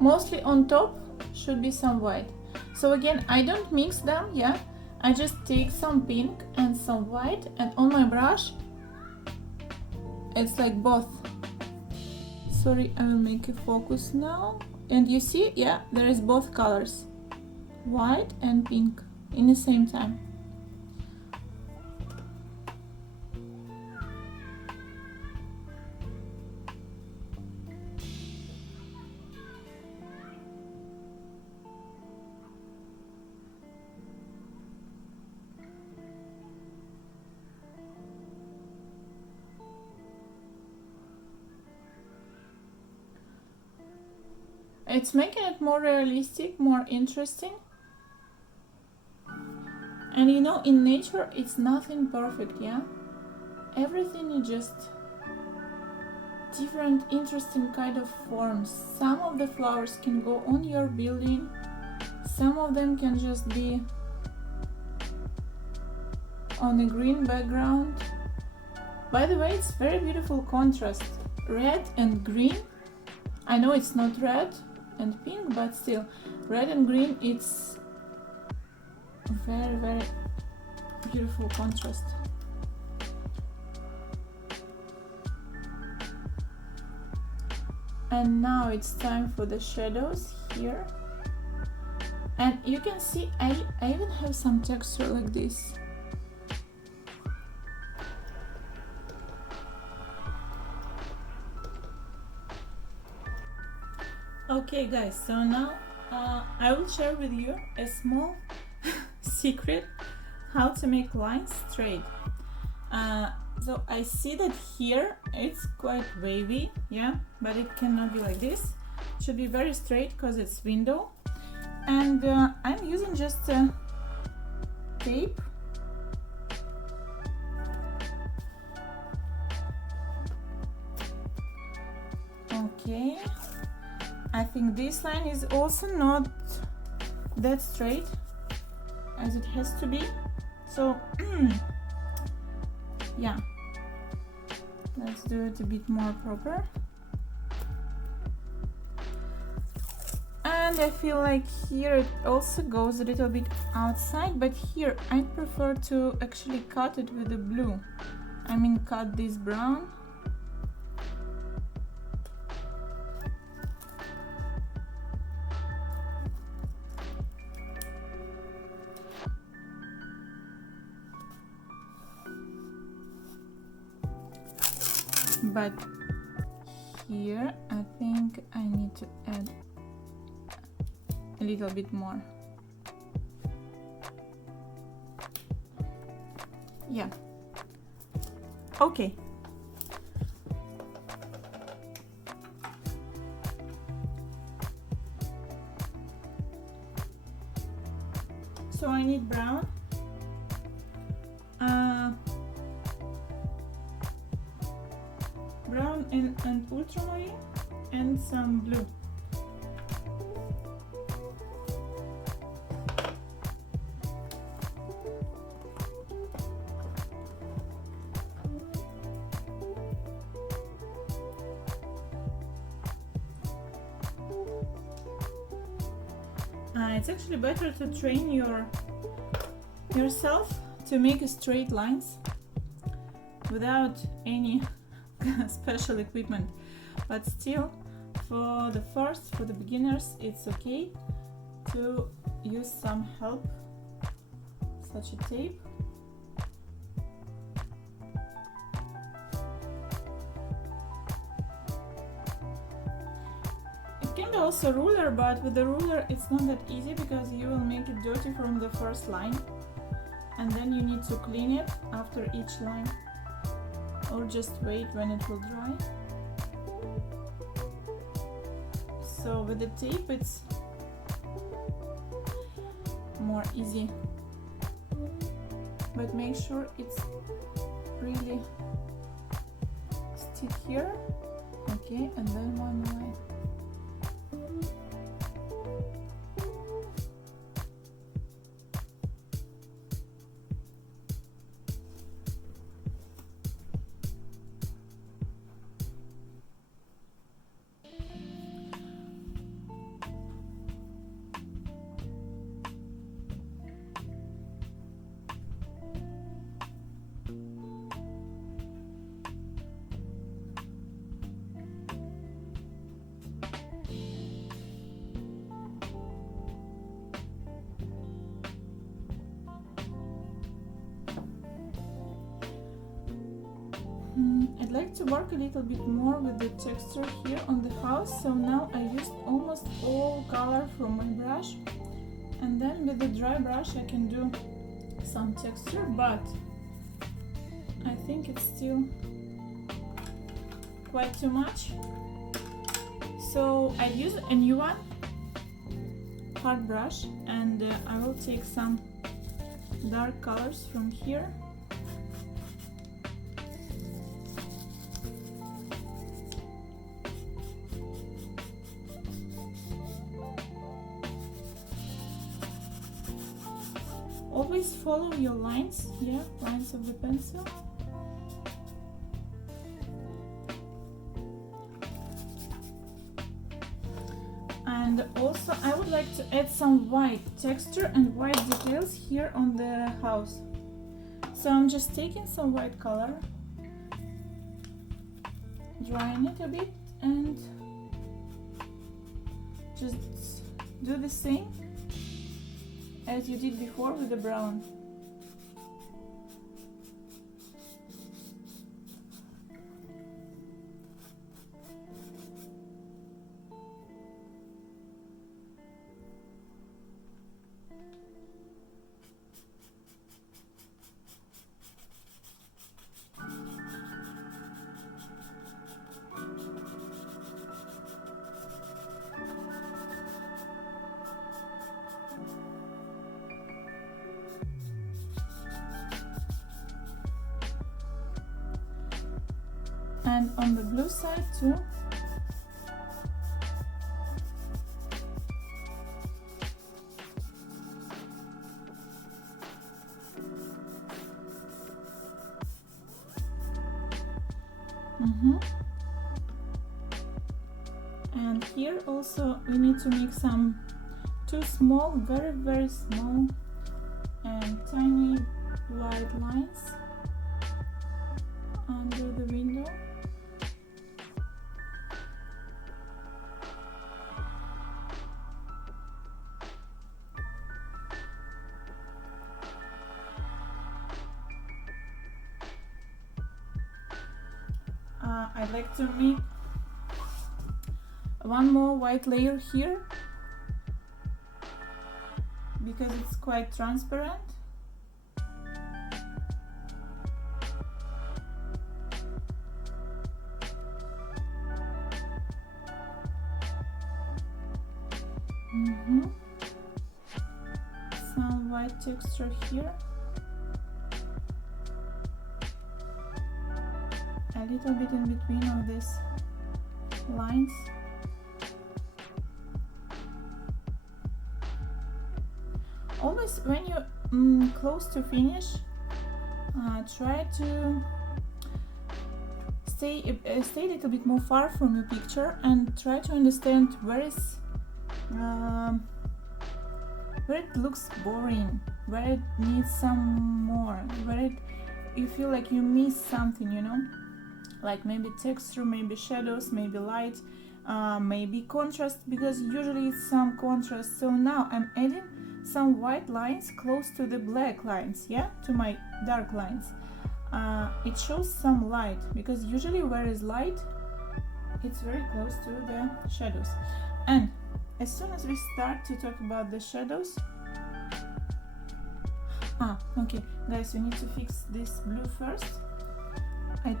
mostly on top should be some white. So again, I don't mix them, yeah, I just take some pink and some white, and on my brush it's like both. Sorry, I will make a focus now, and you see, yeah, there is both colors, white and pink in the same time. It's making it more realistic, more interesting. And you know, in nature, it's nothing perfect, yeah? Everything is just different, interesting kind of forms. Some of the flowers can go on your building, some of them can just be on a green background. By the way, it's very beautiful contrast, red and green. I know it's not red and pink, but still, red and green, it's very, very beautiful contrast. And now it's time for the shadows here. And you can see I even have some texture like this. Okay guys, so now I will share with you a small secret how to make lines straight. So I see that here it's quite wavy, yeah, but it cannot be like this. It should be very straight because it's window. And I'm using just tape. Okay, I think this line is also not that straight as it has to be. So yeah, let's do it a bit more proper. And I feel like here it also goes a little bit outside, but here I prefer to actually cut it with the blue. I mean, cut this brown. But here I think I need to add a little bit more. Yeah. Okay. So I need brown. Brown and ultramarine and some blue. It's actually better to train yourself to make straight lines without any special equipment, but still for the beginners it's okay to use some help, such a tape. It can be also ruler, but with the ruler it's not that easy because you will make it dirty from the first line and then you need to clean it after each line, or just wait when it will dry. So with the tape it's more easy, but make sure it's really stick here. Okay, and then one line. to work a little bit more with the texture here on the house, so now I used almost all color from my brush, and then with the dry brush I can do some texture, but I think it's still quite too much, so I use a new one, hard brush, and I will take some dark colors from here. Always follow your lines, yeah, lines of the pencil. And also I would like to add some white texture and white details here on the house. So I'm just taking some white color, drying it a bit, and just do the same as you did before with the brown. And on the blue side too. And here also we need to make some two small, very small and tiny white lines under the window. I'd like to make one more white layer here because it's quite transparent. Some white texture here. A little bit in between of these lines. Always when you're close to finish, try to stay a little bit more far from your picture and try to understand where it looks boring, where it needs some more, where you feel like you miss something, you know, like maybe texture, maybe shadows, maybe light, maybe contrast, because usually it's some contrast. So now I'm adding some white lines close to the black lines, yeah, to my dark lines. It shows some light, because usually where is light, it's very close to the shadows. And as soon as we start to talk about the shadows, okay guys, we need to fix this blue first. I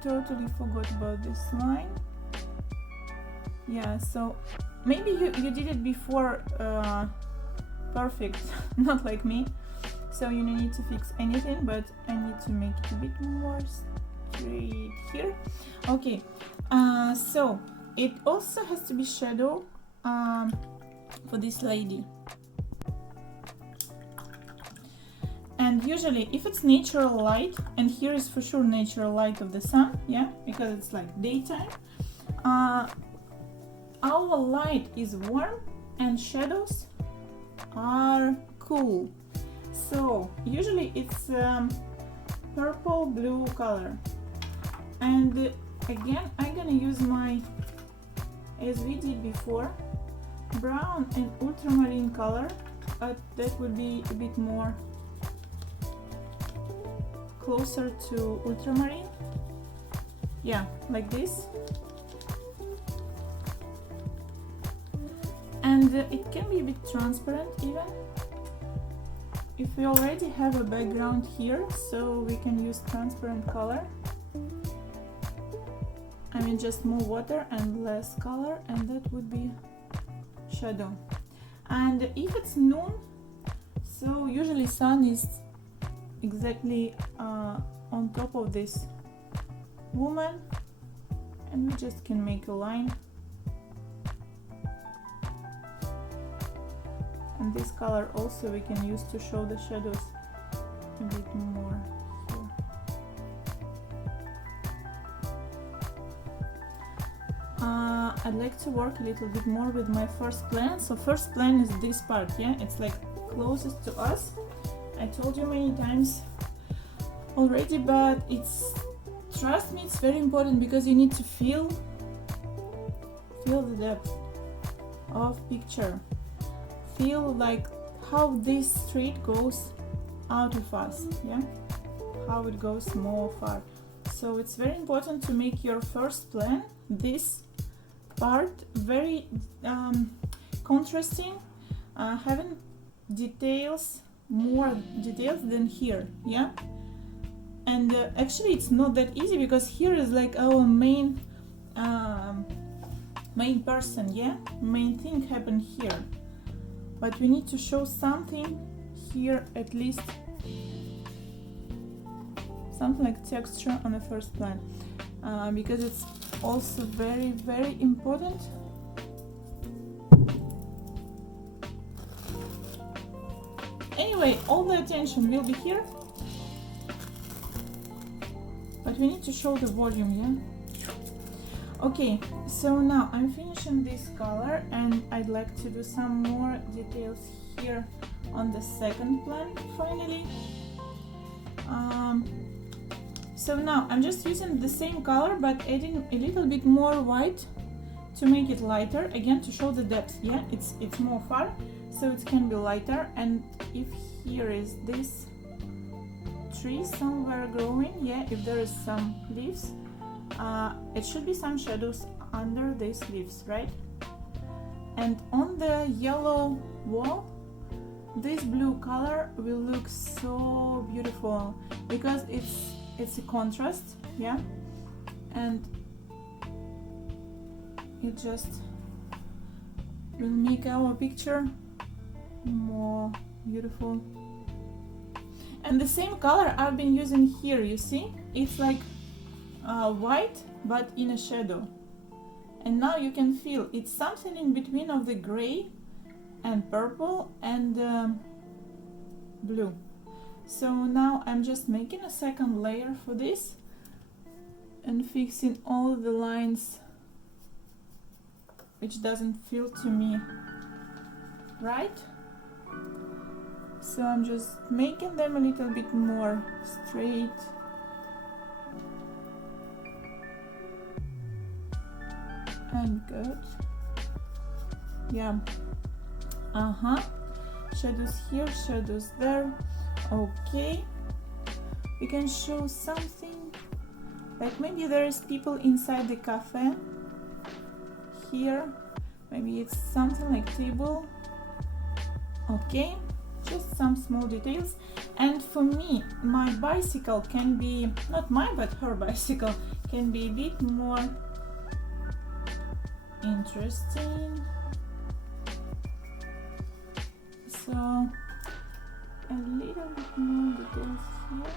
totally forgot about this line. Yeah, so maybe you did it before perfect, not like me, so you don't need to fix anything, but I need to make it a bit more straight here. Okay, so it also has to be shadow for this lady. And usually if it's natural light, and here is for sure natural light of the sun, yeah, because it's like daytime, our light is warm and shadows are cool. So usually it's purple blue color, and again I'm gonna use my, as we did before, brown and ultramarine color, but that would be a bit more closer to ultramarine. yeah, like this. And it can be a bit transparent even. If we already have a background here, so we can use transparent color. I mean just more water and less color, and that would be shadow. And if it's noon, so usually sun is exactly on top of this woman, and we just can make a line. And this color also we can use to show the shadows a bit more here. I'd like to work a little bit more with my first plan. So first plan is this part, yeah, it's like closest to us. I told you many times already, but it's, trust me, it's very important because you need to feel the depth of picture. Feel like how this street goes out of us, yeah, how it goes more far. So it's very important to make your first plan, this part, very contrasting, having details, more details than here, yeah. And actually it's not that easy because here is like our main person, yeah, main thing happened here. But we need to show something here, at least something like texture on the first plan, because it's also very, very important. Anyway, all the attention will be here, but we need to show the volume, yeah? Okay, so now I'm finishing this color and I'd like to do some more details here on the second plan finally. So now I'm just using the same color but adding a little bit more white to make it lighter, again to show the depth, yeah, it's more far, so it can be lighter. And if here is this tree somewhere growing, yeah, if there is some leaves, it should be some shadows under these leaves, right? And on the yellow wall, this blue color will look so beautiful because it's a contrast, yeah, and it just will make our picture more beautiful. And the same color I've been using here, you see, it's like white but in a shadow, and now you can feel it's something in between of the gray and purple and blue. So now I'm just making a second layer for this and fixing all the lines which doesn't feel to me right. So I'm just making them a little bit more straight. And good. Yeah. Shadows here, shadows there. Okay. We can show something like maybe there is people inside the cafe here. Maybe it's something like table. Okay. Just some small details. And for me, my bicycle can be, not mine, but her bicycle can be a bit more interesting. So a little bit more details here.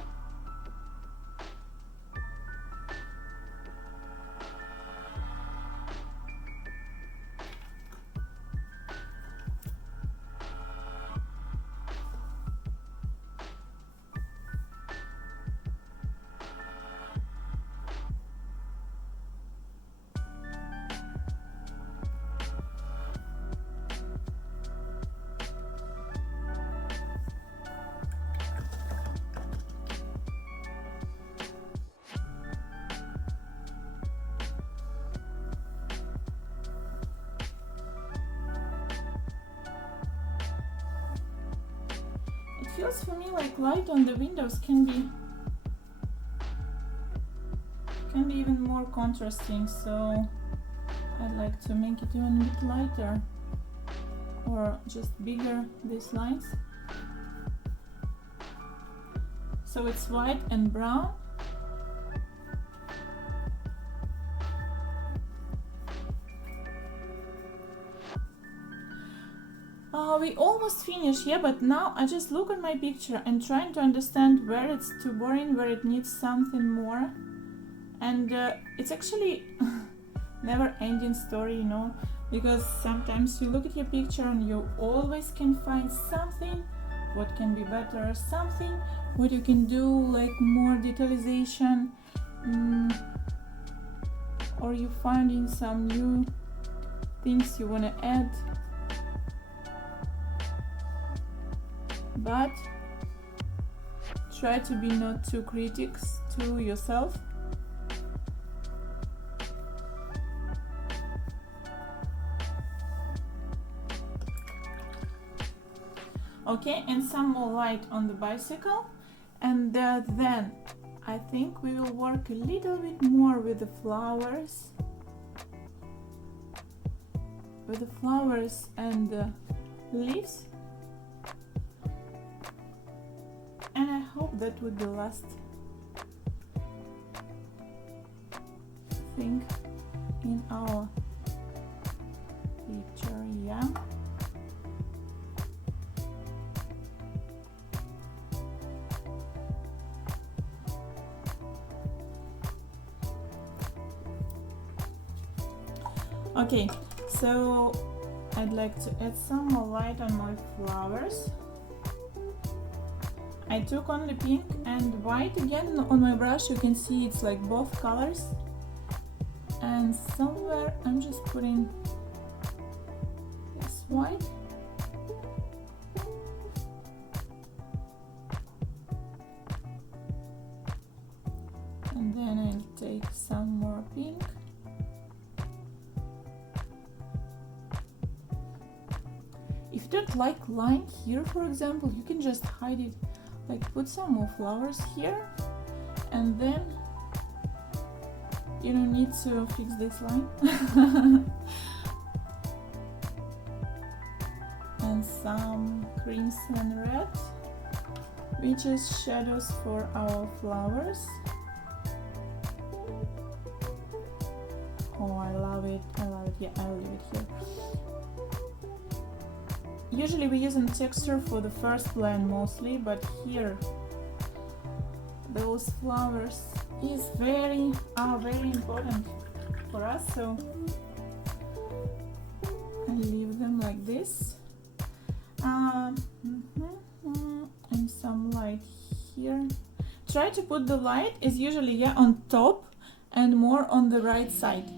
Feels for me like light on the windows can can be even more contrasting, so I'd like to make it even a bit lighter or just bigger, these lines. So it's white and brown. We almost finished, yeah, but now I just look at my picture and trying to understand where it's too boring, where it needs something more. And it's actually never ending story, you know, because sometimes you look at your picture and you always can find something what can be better, something what you can do, like more detalization, or you finding some new things you want to add. But try to be not too critics to yourself. Okay, and some more light on the bicycle, and then I think we will work a little bit more with the flowers, and the leaves. And I hope that would be the last thing in our picture, yeah. Okay, so I'd like to add some more light on my flowers. I took only pink and white again on my brush. You can see it's like both colors, and somewhere I'm just putting this white. And then I'll take some more pink. If you don't like line here, for example, you can just hide it. Like put some more flowers here, and then you don't need to fix this line. And some crimson red, which is shadows for our flowers. Oh, I love it, yeah, I'll leave it here. Usually we use a texture for the first blend mostly, but here those flowers are very important for us, so I leave them like this. And some light here. Try to put the light is usually on top and more on the right side.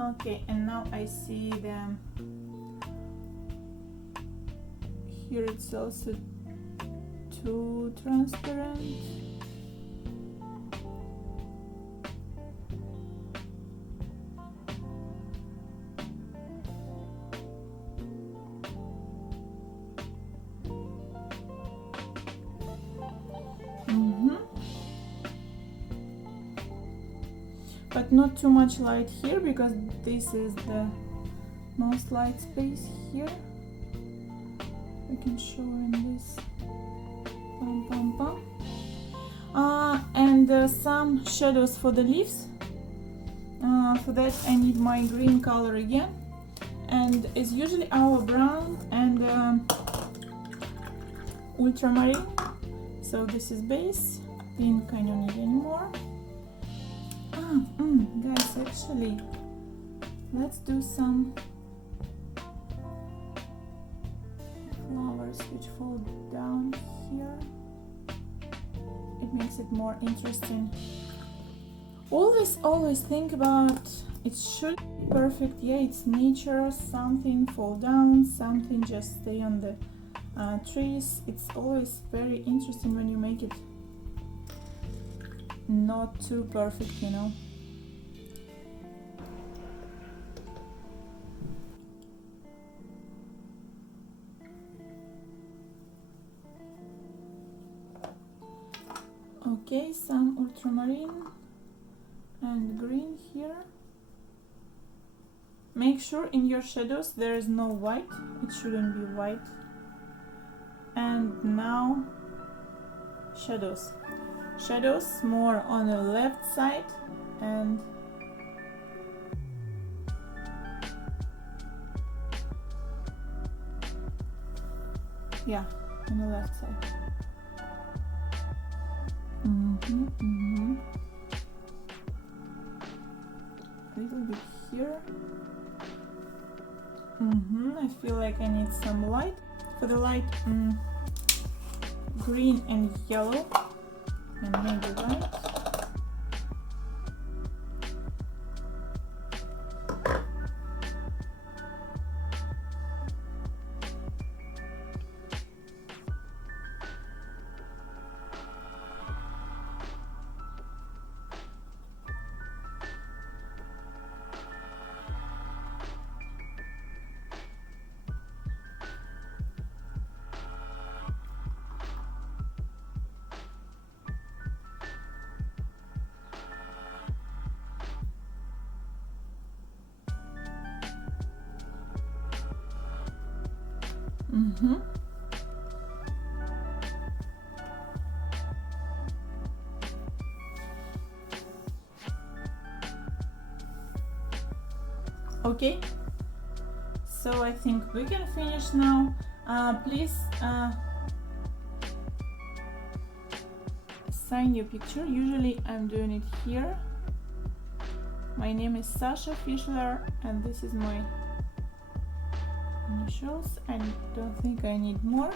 Okay, and now I see them. Here it's also too transparent. But not too much light here, because this is the most light space here. I can show in this. And some shadows for the leaves. For that I need my green color again, and it's usually our brown and ultramarine. So this is base. Pink I don't need anymore. Guys, actually, let's do some flowers which fall down here. It makes it more interesting. Always think about it should be perfect. Yeah, it's nature. Something fall down, something just stay on the trees. It's always very interesting when you make it not too perfect, you know. Okay, some ultramarine and green here. Make sure in your shadows there is no white, it shouldn't be white. And now shadows. Shadows more on the left side and yeah, on the left side. A little bit here. I feel like I need some light. For the light, green and yellow, and maybe white. Okay, so I think we can finish now. Please sign your picture. Usually I'm doing it here. My name is Sasha Fishler and this is my initials. I don't think I need more.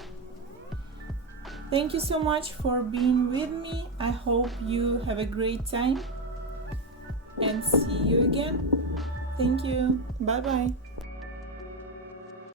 Thank you so much for being with me. I hope you have a great time and see you again. Thank you. Bye bye.